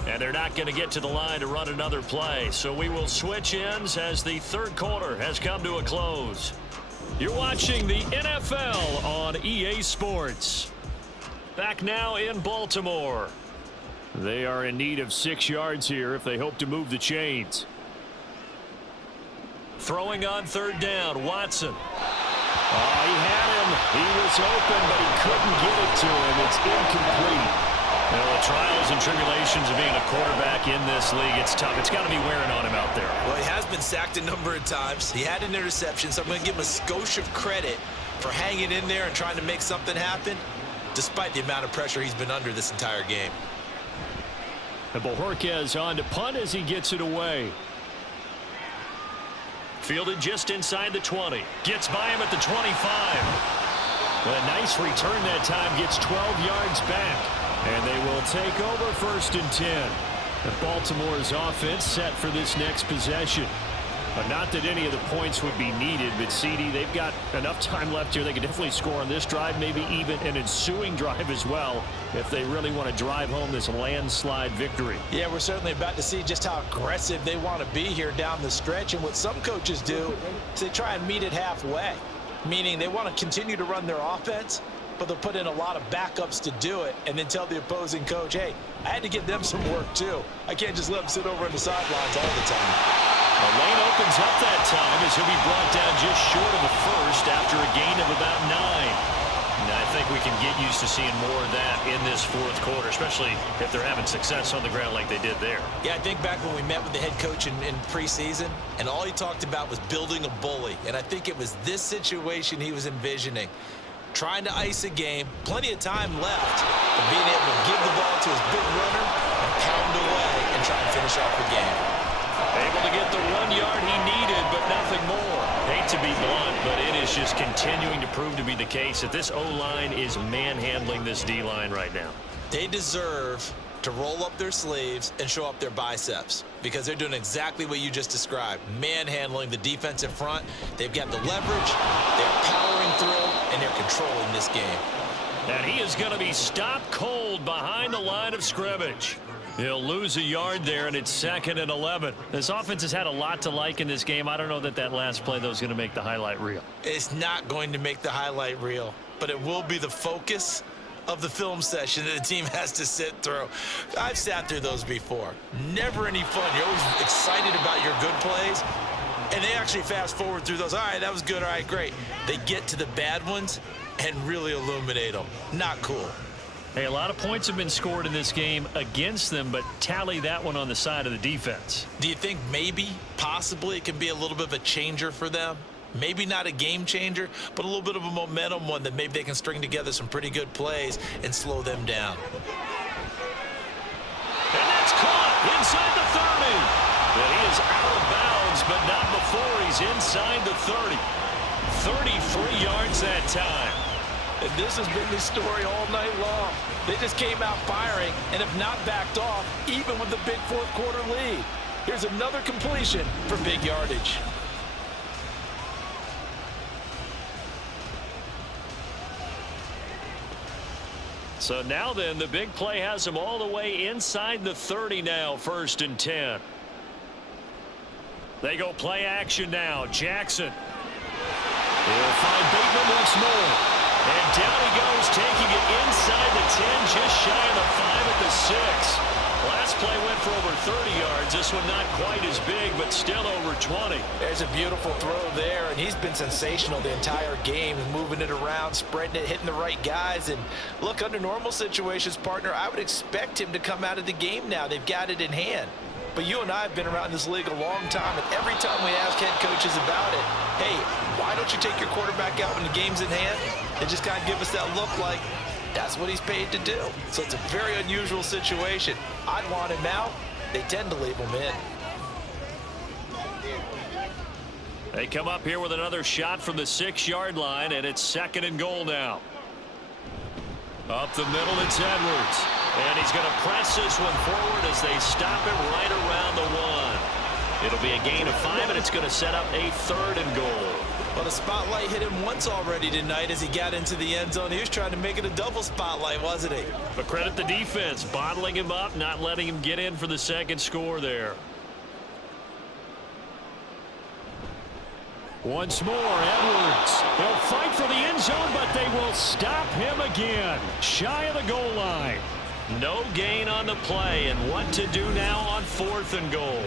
And they're not going to get to the line to run another play. So we will switch ends as the 3rd quarter has come to a close. You're watching the NFL on EA Sports. Back now in Baltimore. They are in need of 6 yards here if they hope to move the chains. Throwing on 3rd down, Watson. Oh, he had him. He was open, but he couldn't get it to him. It's incomplete. You know, the trials and tribulations of being a quarterback in this league, it's tough. It's got to be wearing on him out there. Well, he has been sacked a number of times. He had an interception, so I'm going to give him a skosh of credit for hanging in there and trying to make something happen, despite the amount of pressure he's been under this entire game. And Bojorquez on to punt as he gets it away. Fielded just inside the 20. Gets by him at the 25. But a nice return that time. Gets 12 yards back. And they will take over 1st and 10. The Baltimore's offense set for this next possession. But not that any of the points would be needed, but CD, they've got enough time left here. They could definitely score on this drive, maybe even an ensuing drive as well, if they really want to drive home this landslide victory. Yeah, we're certainly about to see just how aggressive they want to be here down the stretch. And what some coaches do is they try and meet it halfway, meaning they want to continue to run their offense, but they'll put in a lot of backups to do it and then tell the opposing coach, hey, I had to give them some work too. I can't just let them sit over on the sidelines all the time. The lane opens up that time as he'll be brought down just short of the first after a gain of about 9. And I think we can get used to seeing more of that in this fourth quarter, especially if they're having success on the ground like they did there. Yeah, I think back when we met with the head coach in preseason, and all he talked about was building a bully. And I think it was this situation he was envisioning. Trying to ice a game, plenty of time left, but being able to give the ball to his big runner and pound away and try and finish off the game. Able to get the 1 yard he needed, but nothing more. Hate to be blunt, but it is just continuing to prove to be the case that this O-line is manhandling this D-line right now. They deserve to roll up their sleeves and show up their biceps because they're doing exactly what you just described, manhandling the defensive front. They've got the leverage, they're powering through, and they're controlling this game. And he is going to be stopped cold behind the line of scrimmage. He'll lose a yard there, and it's 2nd and 11. This offense has had a lot to like in this game. I don't know that that last play, though, is going to make the highlight reel. It's not going to make the highlight reel, but it will be the focus of the film session that the team has to sit through. I've sat through those before. Never any fun. You're always excited about your good plays, and they actually fast forward through those. All right, that was good. All right, great. They get to the bad ones and really illuminate them. Not cool. Hey, a lot of points have been scored in this game against them, but tally that one on the side of the defense. Do you think maybe, possibly, it can be a little bit of a changer for them? Maybe not a game changer, but a little bit of a momentum one that maybe they can string together some pretty good plays and slow them down. And that's caught inside the 30. But he is out of bounds, but not before he's inside the 30. 33 yards that time. And this has been the story all night long. They just came out firing and have not backed off, even with the big fourth quarter lead. Here's another completion for big yardage. So now then, the big play has him all the way inside the 30 now, 1st and 10. They go play action now. Jackson. He'll find Bateman once more. And down he goes, taking it inside the 10, just shy of the 5 at the 6. Last play went for over 30 yards. This one not quite as big, but still over 20. There's a beautiful throw there, and he's been sensational the entire game, moving it around, spreading it, hitting the right guys. And look, under normal situations, partner, I would expect him to come out of the game now. They've got it in hand. But you and I have been around this league a long time, and every time we ask head coaches about it, hey, why don't you take your quarterback out when the game's in hand? They just kind of give us that look like that's what he's paid to do. So it's a very unusual situation. I'd want him out. They tend to leave him in. They come up here with another shot from the 6-yard line, and it's 2nd and goal now. Up the middle, it's Edwards. And he's going to press this one forward as they stop it right around the 1. It'll be a gain of 5, and it's going to set up a 3rd and goal. Well, the spotlight hit him once already tonight as he got into the end zone. He was trying to make it a double spotlight, wasn't he? But credit the defense, bottling him up, not letting him get in for the 2nd score there. Once more, Edwards. They'll fight for the end zone, but they will stop him again. Shy of the goal line. No gain on the play, and what to do now on 4th and goal.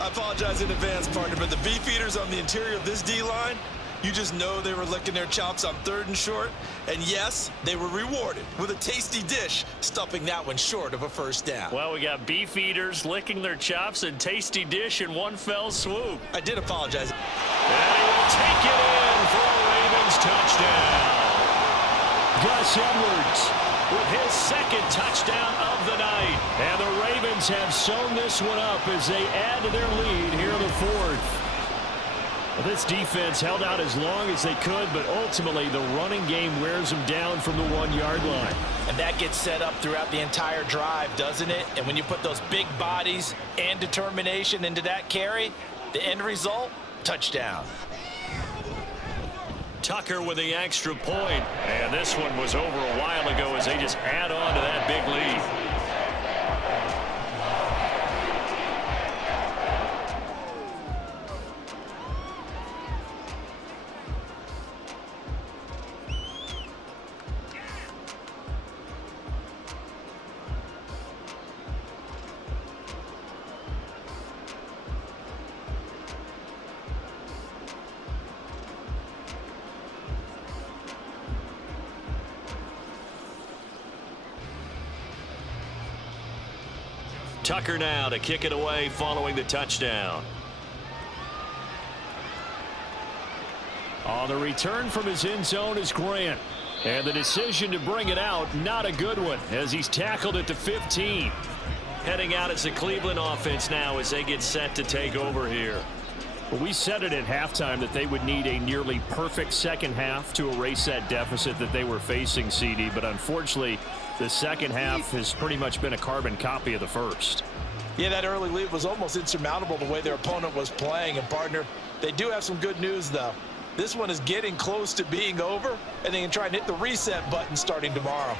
I apologize in advance, partner, but the beefeaters on the interior of this D-line, you just know they were licking their chops on 3rd and short. And yes, they were rewarded with a tasty dish, stuffing that one short of a 1st down. Well, we got beef eaters licking their chops and tasty dish in one fell swoop. I did apologize. And he will take it in for a Ravens touchdown. Gus Edwards with his 2nd touchdown of the night. And the Ravens have sewn this one up as they add to their lead here in the 4th. Well, this defense held out as long as they could, but ultimately the running game wears them down from the 1-yard line. And that gets set up throughout the entire drive, doesn't it? And when you put those big bodies and determination into that carry, the end result, touchdown. Tucker with the extra point. And this one was over a while ago as they just add on to that big lead. Tucker now to kick it away following the touchdown. On the return from his end zone is Grant. And the decision to bring it out, not a good one, as he's tackled at the 15. Heading out as the Cleveland offense now as they get set to take over here. Well, we said it at halftime that they would need a nearly perfect second half to erase that deficit that they were facing, CD. But unfortunately, the second half has pretty much been a carbon copy of the first. Yeah, that early lead was almost insurmountable the way their opponent was playing. And, partner, they do have some good news, though. This one is getting close to being over, and they can try and hit the reset button starting tomorrow.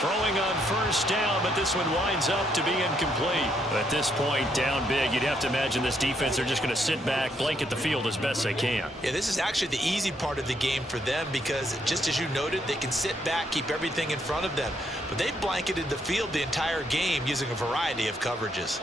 Throwing on first down, but this one winds up to be incomplete. At this point, down big, you'd have to imagine this defense, they're just going to sit back, blanket the field as best they can. Yeah, this is actually the easy part of the game for them because, just as you noted, they can sit back, keep everything in front of them. But they've blanketed the field the entire game using a variety of coverages.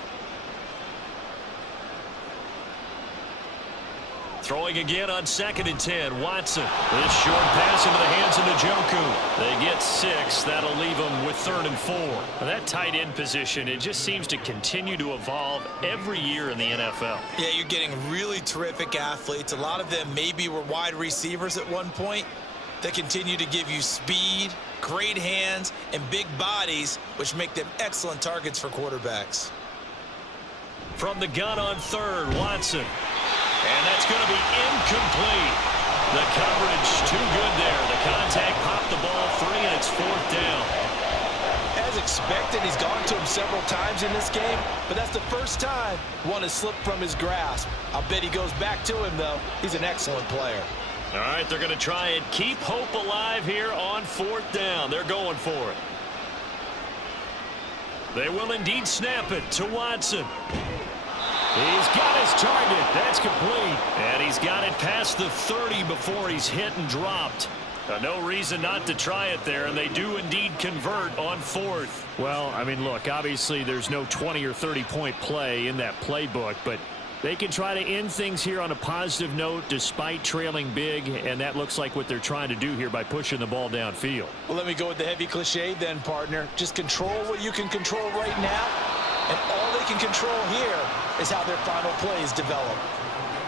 Throwing again on 2nd and 10. Watson. This short pass into the hands of Njoku. They get 6. That'll leave them with 3rd and 4. Now that tight end position, it just seems to continue to evolve every year in the NFL. Yeah, you're getting really terrific athletes. A lot of them maybe were wide receivers at one point. They continue to give you speed, great hands, and big bodies, which make them excellent targets for quarterbacks. From the gun on 3rd, Watson. And that's going to be incomplete. The coverage too good there. The contact popped the ball free, and it's 4th down. As expected, he's gone to him several times in this game, but that's the first time one has slipped from his grasp. I'll bet he goes back to him, though. He's an excellent player. All right, they're going to try and keep hope alive here on 4th down. They're going for it. They will indeed snap it to Watson. He's got his target. That's complete. And he's got it past the 30 before he's hit and dropped. No reason not to try it there, and they do indeed convert on 4th. Well, I mean, look, obviously there's no 20 or 30-point play in that playbook, but they can try to end things here on a positive note despite trailing big, and that looks like what they're trying to do here by pushing the ball downfield. Well, let me go with the heavy cliche then, partner. Just control what you can control right now, and all they can control here is how their final plays develop.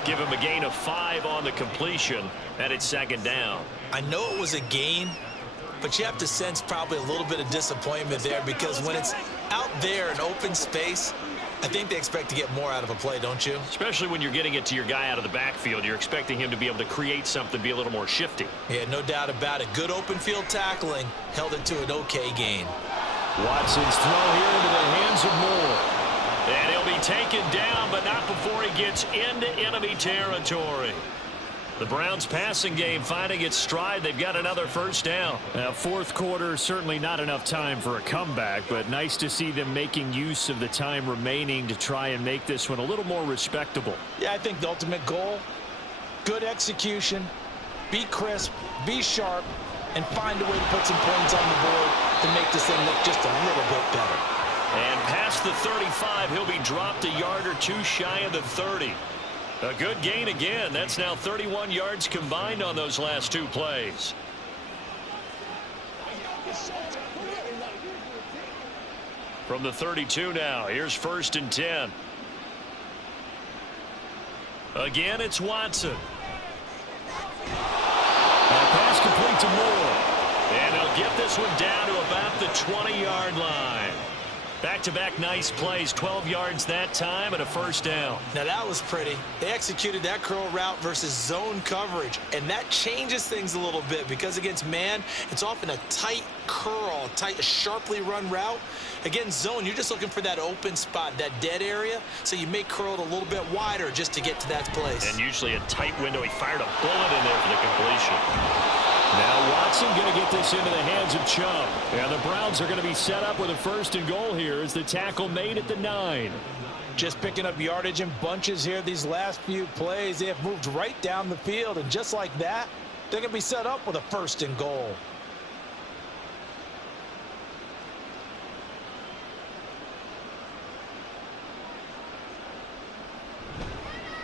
Give him a gain of 5 on the completion, and it's 2nd down. I know it was a gain, but you have to sense probably a little bit of disappointment there because when it's out there in open space, I think they expect to get more out of a play, don't you? Especially when you're getting it to your guy out of the backfield. You're expecting him to be able to create something, be a little more shifty. Yeah, no doubt about it. Good open field tackling held it to an okay gain. Watson's throw here into the hands of Moore. And he'll be taken down, but not before he gets into enemy territory. The Browns passing game finding its stride. They've got another 1st down. Now, 4th quarter, certainly not enough time for a comeback, but nice to see them making use of the time remaining to try and make this one a little more respectable. Yeah, I think the ultimate goal, good execution, be crisp, be sharp, and find a way to put some points on the board to make this thing look just a little bit better. And past the 35, he'll be dropped a yard or 2 shy of the 30. A good gain again. That's now 31 yards combined on those last 2 plays. From the 32 now, here's 1st and 10. Again, it's Watson. And pass complete to Moore. And he'll get this one down to about the 20-yard line. Back-to-back nice plays, 12 yards that time and a first down. Now that was pretty. They executed that curl route versus zone coverage, and that changes things a little bit because against man, it's often a tight curl, tight, sharply run route. Against zone, you're just looking for that open spot, that dead area, so you may curl it a little bit wider just to get to that place. And usually a tight window. He fired a bullet in there for the completion. Now Watson going to get this into the hands of Chubb. And the Browns are going to be set up with a first and goal here as the tackle made at the 9. Just picking up yardage in bunches here these last few plays. They have moved right down the field, and just like that, they're going to be set up with a first and goal.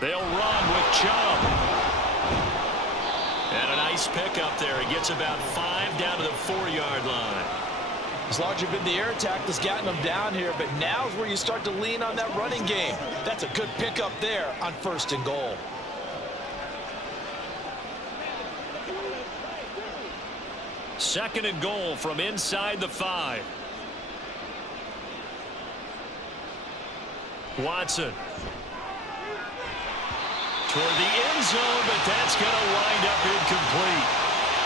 They'll run with Chubb. And a nice pickup there. He gets about 5 down to the 4-yard line. It's largely been the air attack that's gotten them down here, but now's where you start to lean on that running game. That's a good pickup there on first and goal. Second and goal from inside the 5. Watson. Toward the end zone, but that's going to wind up incomplete.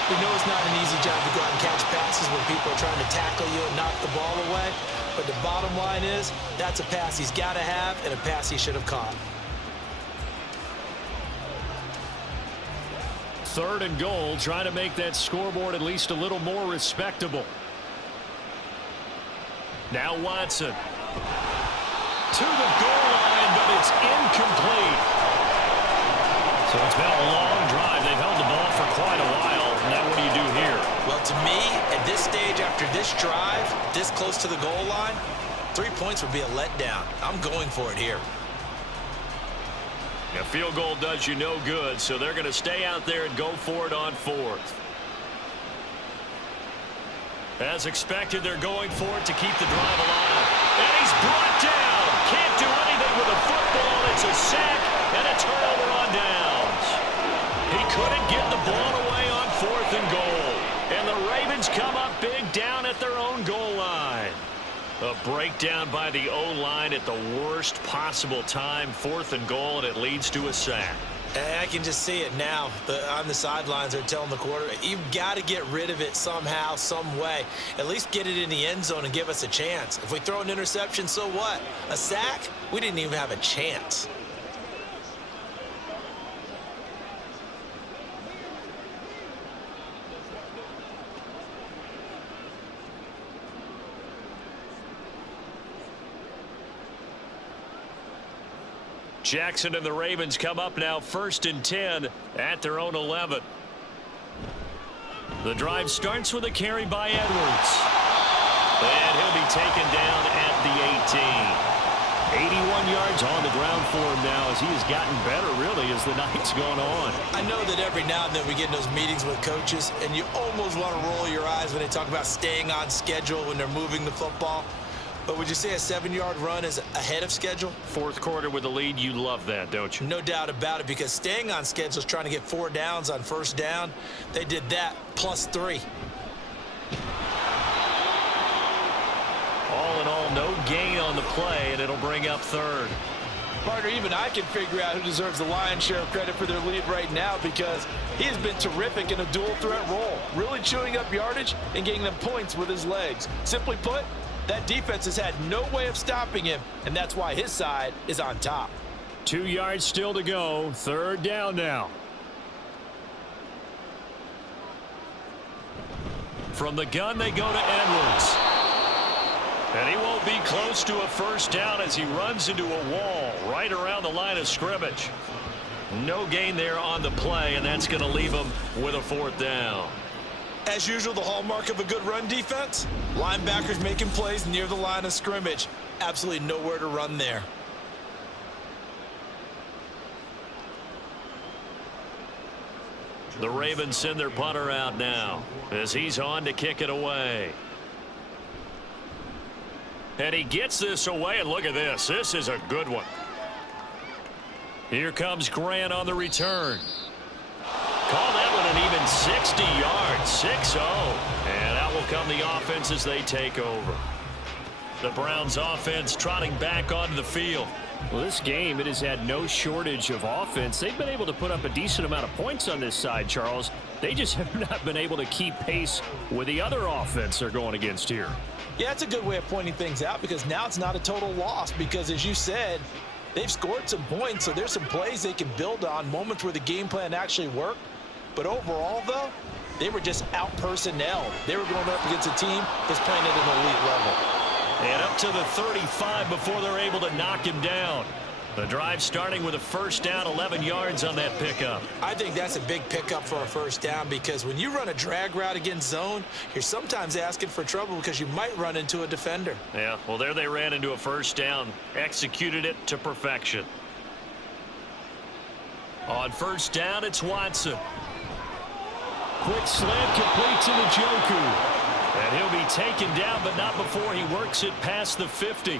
We know it's not an easy job to go out and catch passes when people are trying to tackle you and knock the ball away. But the bottom line is, that's a pass he's got to have and a pass he should have caught. Third and goal, trying to make that scoreboard at least a little more respectable. Now Watson. To the goal line, but it's incomplete. So it's been a long drive. They've held the ball for quite a while. Now what do you do here? Well, to me, at this stage, after this drive, this close to the goal line, 3 points would be a letdown. I'm going for it here. A field goal does you no good, so they're going to stay out there and go for it on 4th. As expected, they're going for it to keep the drive alive. And he's brought down. Can't do anything with a football. It's a sack and a turnover on downs. He couldn't get the ball away on 4th and goal. And the Ravens come up big down at their own goal line. A breakdown by the O-line at the worst possible time. 4th and goal, and it leads to a sack. And I can just see it now. On the sidelines, they're telling the quarterback, you've got to get rid of it somehow, some way. At least get it in the end zone and give us a chance. If we throw an interception, so what? A sack? We didn't even have a chance. Jackson and the Ravens come up now 1st and 10 at their own 11. The drive starts with a carry by Edwards. And he'll be taken down at the 18. 81 yards on the ground for him now as he has gotten better, really, as the night's gone on. I know that every now and then we get in those meetings with coaches, and you almost want to roll your eyes when they talk about staying on schedule when they're moving the football. But would you say a 7-yard run is ahead of schedule? 4th quarter with the lead, you love that, don't you? No doubt about it, because staying on schedule is trying to get 4 downs on first down. They did that +3. All in all, no gain on the play, and it'll bring up 3rd. Partner, even I can figure out who deserves the lion's share of credit for their lead right now, because he has been terrific in a dual threat role, really chewing up yardage and getting them points with his legs. Simply put, that defense has had no way of stopping him, and that's why his side is on top. 2 yards still to go. 3rd down now. From the gun, they go to Edwards. And he won't be close to a first down as he runs into a wall right around the line of scrimmage. No gain there on the play, and that's going to leave him with a 4th down. As usual, the hallmark of a good run defense, linebackers making plays near the line of scrimmage. Absolutely nowhere to run there. The Ravens send their punter out now as he's on to kick it away. And he gets this away, and look at this. This is a good one. Here comes Grant on the return. Call that one an even 60 yards, 6-0. And out will come the offense as they take over. The Browns offense trotting back onto the field. Well, this game, it has had no shortage of offense. They've been able to put up a decent amount of points on this side, Charles. They just have not been able to keep pace with the other offense they're going against here. Yeah, it's a good way of pointing things out because now it's not a total loss because, as you said, they've scored some points, so there's some plays they can build on, moments where the game plan actually worked. But overall, though, they were just out-personnel. They were going up against a team that's playing at an elite level. And up to the 35 before they're able to knock him down. The drive starting with a first down, 11 yards on that pickup. I think that's a big pickup for a first down because when you run a drag route against zone, you're sometimes asking for trouble because you might run into a defender. Yeah, well, there they ran into a first down, executed it to perfection. On first down, it's Watson. Quick slant completes to Njoku. And he'll be taken down, but not before he works it past the 50.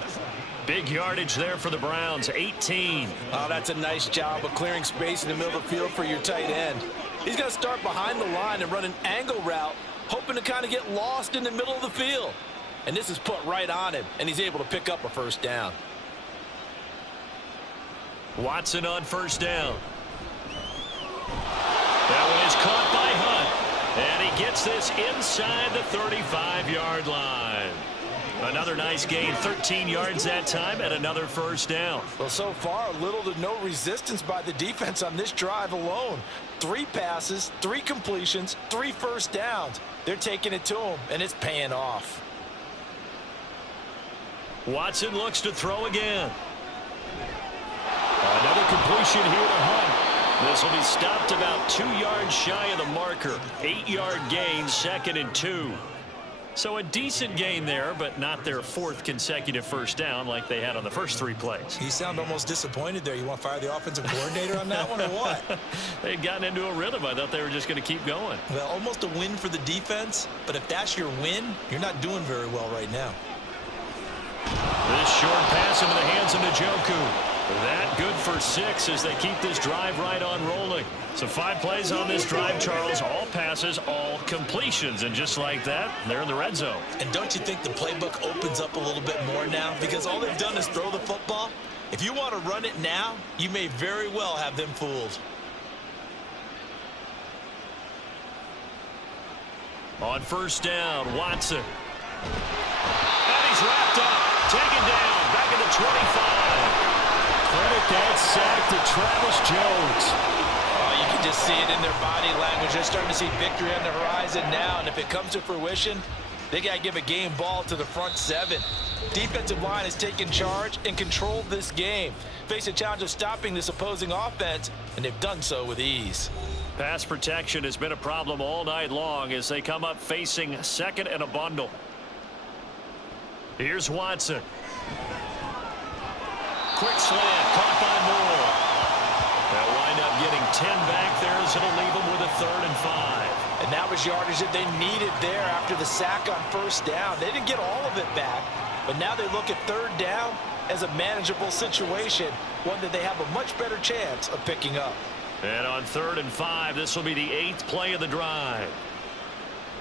Big yardage there for the Browns, 18. Oh, that's a nice job of clearing space in the middle of the field for your tight end. He's going to start behind the line and run an angle route, hoping to kind of get lost in the middle of the field. And this is put right on him, and he's able to pick up a first down. Watson on first down. That one is caught by Hunt. And he gets this inside the 35-yard line. Another nice gain, 13 yards that time, and another first down. Well, so far, little to no resistance by the defense on this drive alone. 3 passes, 3 completions, 3 first downs. They're taking it to him, and it's paying off. Watson looks to throw again. Another completion here to Hunt. This will be stopped about 2 yards shy of the marker. 8-yard gain, 2nd and 2. So a decent gain there, but not their 4th consecutive first down like they had on the first 3 plays. You sound almost disappointed there. You want to fire the offensive coordinator on that one or what? They'd gotten into a rhythm. I thought they were just going to keep going. Well, almost a win for the defense, but if that's your win, you're not doing very well right now. This short pass into the hands of Njoku. That good for 6 as they keep this drive right on rolling. So 5 plays on this drive, Charles. All passes, all completions. And just like that, they're in the red zone. And don't you think the playbook opens up a little bit more now? Because all they've done is throw the football. If you want to run it now, you may very well have them fooled. On first down, Watson. And he's wrapped up, taken down, back at the 25. Credit that sack to Travis Jones. Oh, you can just see it in their body language. They're starting to see victory on the horizon now, and if it comes to fruition, they got to give a game ball to the front 7. Defensive line has taken charge and controlled this game. Face a challenge of stopping this opposing offense, and they've done so with ease. Pass protection has been a problem all night long as they come up facing 2nd and a bundle. Here's Watson. Quick slant, caught by Moore. They'll wind up getting 10 back there as it'll leave them with a 3rd and 5. And that was yardage that they needed there after the sack on first down. They didn't get all of it back, but now they look at 3rd down as a manageable situation, one that they have a much better chance of picking up. And on 3rd and 5, this will be the 8th play of the drive.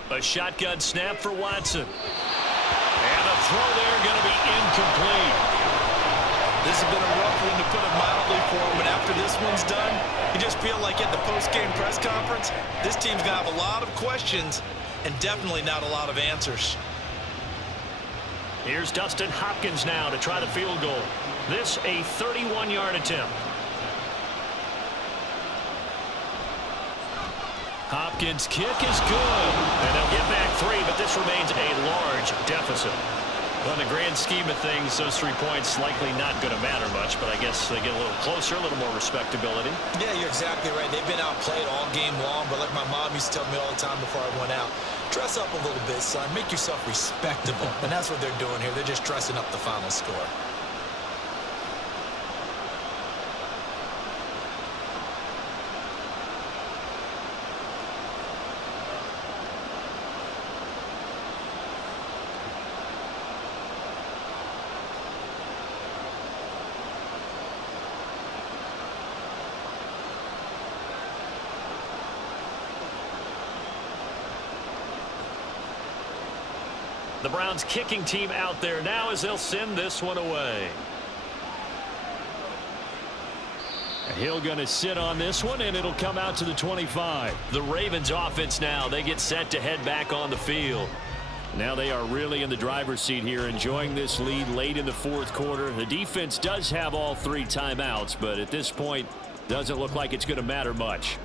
A shotgun snap for Watson. And the throw there going to be incomplete. This has been a rough one, to put it mildly, for him. And after this one's done, you just feel like at the post-game press conference, this team's going to have a lot of questions and definitely not a lot of answers. Here's Dustin Hopkins now to try the field goal. This a 31-yard attempt. Hopkins' kick is good. And they'll get back 3, but this remains a large deficit. Well, in the grand scheme of things, those 3 points likely not going to matter much, but I guess they get a little closer, a little more respectability. Yeah, you're exactly right. They've been outplayed all game long, but like my mom used to tell me all the time before I went out, dress up a little bit, son. Make yourself respectable. And that's what they're doing here. They're just dressing up the final score. The Browns kicking team out there now as they'll send this one away. Hill going to sit on this one, and it'll come out to the 25. The Ravens offense now, they get set to head back on the field. Now they are really in the driver's seat here, enjoying this lead late in the fourth quarter. The defense does have all 3 timeouts, but at this point, doesn't look like it's going to matter much.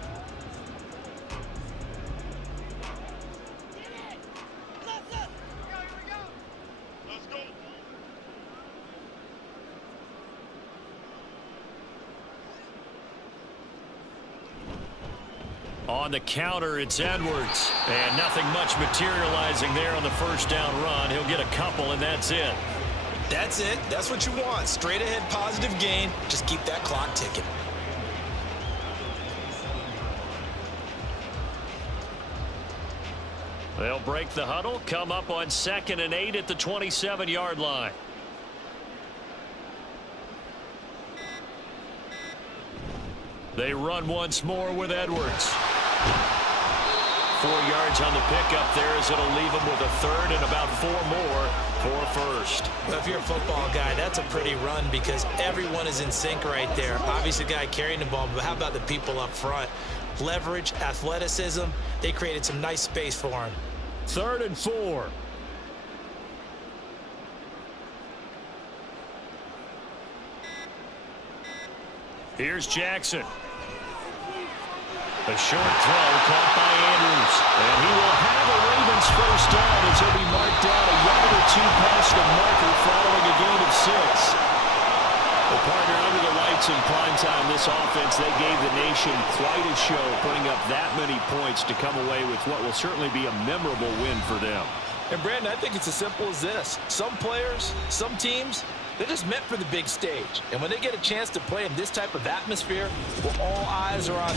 On the counter, it's Edwards. And nothing much materializing there on the first down run. He'll get a couple, and that's it. That's it. That's what you want. Straight ahead positive gain. Just keep that clock ticking. They'll break the huddle, come up on 2nd and 8 at the 27-yard line. They run once more with Edwards. 4 yards on the pickup there as it'll leave them with a third and about 4 more for first. Well, if you're a football guy, that's a pretty run because everyone is in sync right there. Obviously, the guy carrying the ball, but how about the people up front? Leverage, athleticism, they created some nice space for him. 3rd and 4. Here's Jackson. A short throw caught by Andrews. And he will have a Ravens first down as he'll be marked down a yard or 2 past the marker following a gain of 6. Well, partner, under the lights in prime time, this offense, they gave the nation quite a show, putting up that many points to come away with what will certainly be a memorable win for them. And, Brandon, I think it's as simple as this. Some players, some teams, they're just meant for the big stage. And when they get a chance to play in this type of atmosphere where all eyes are on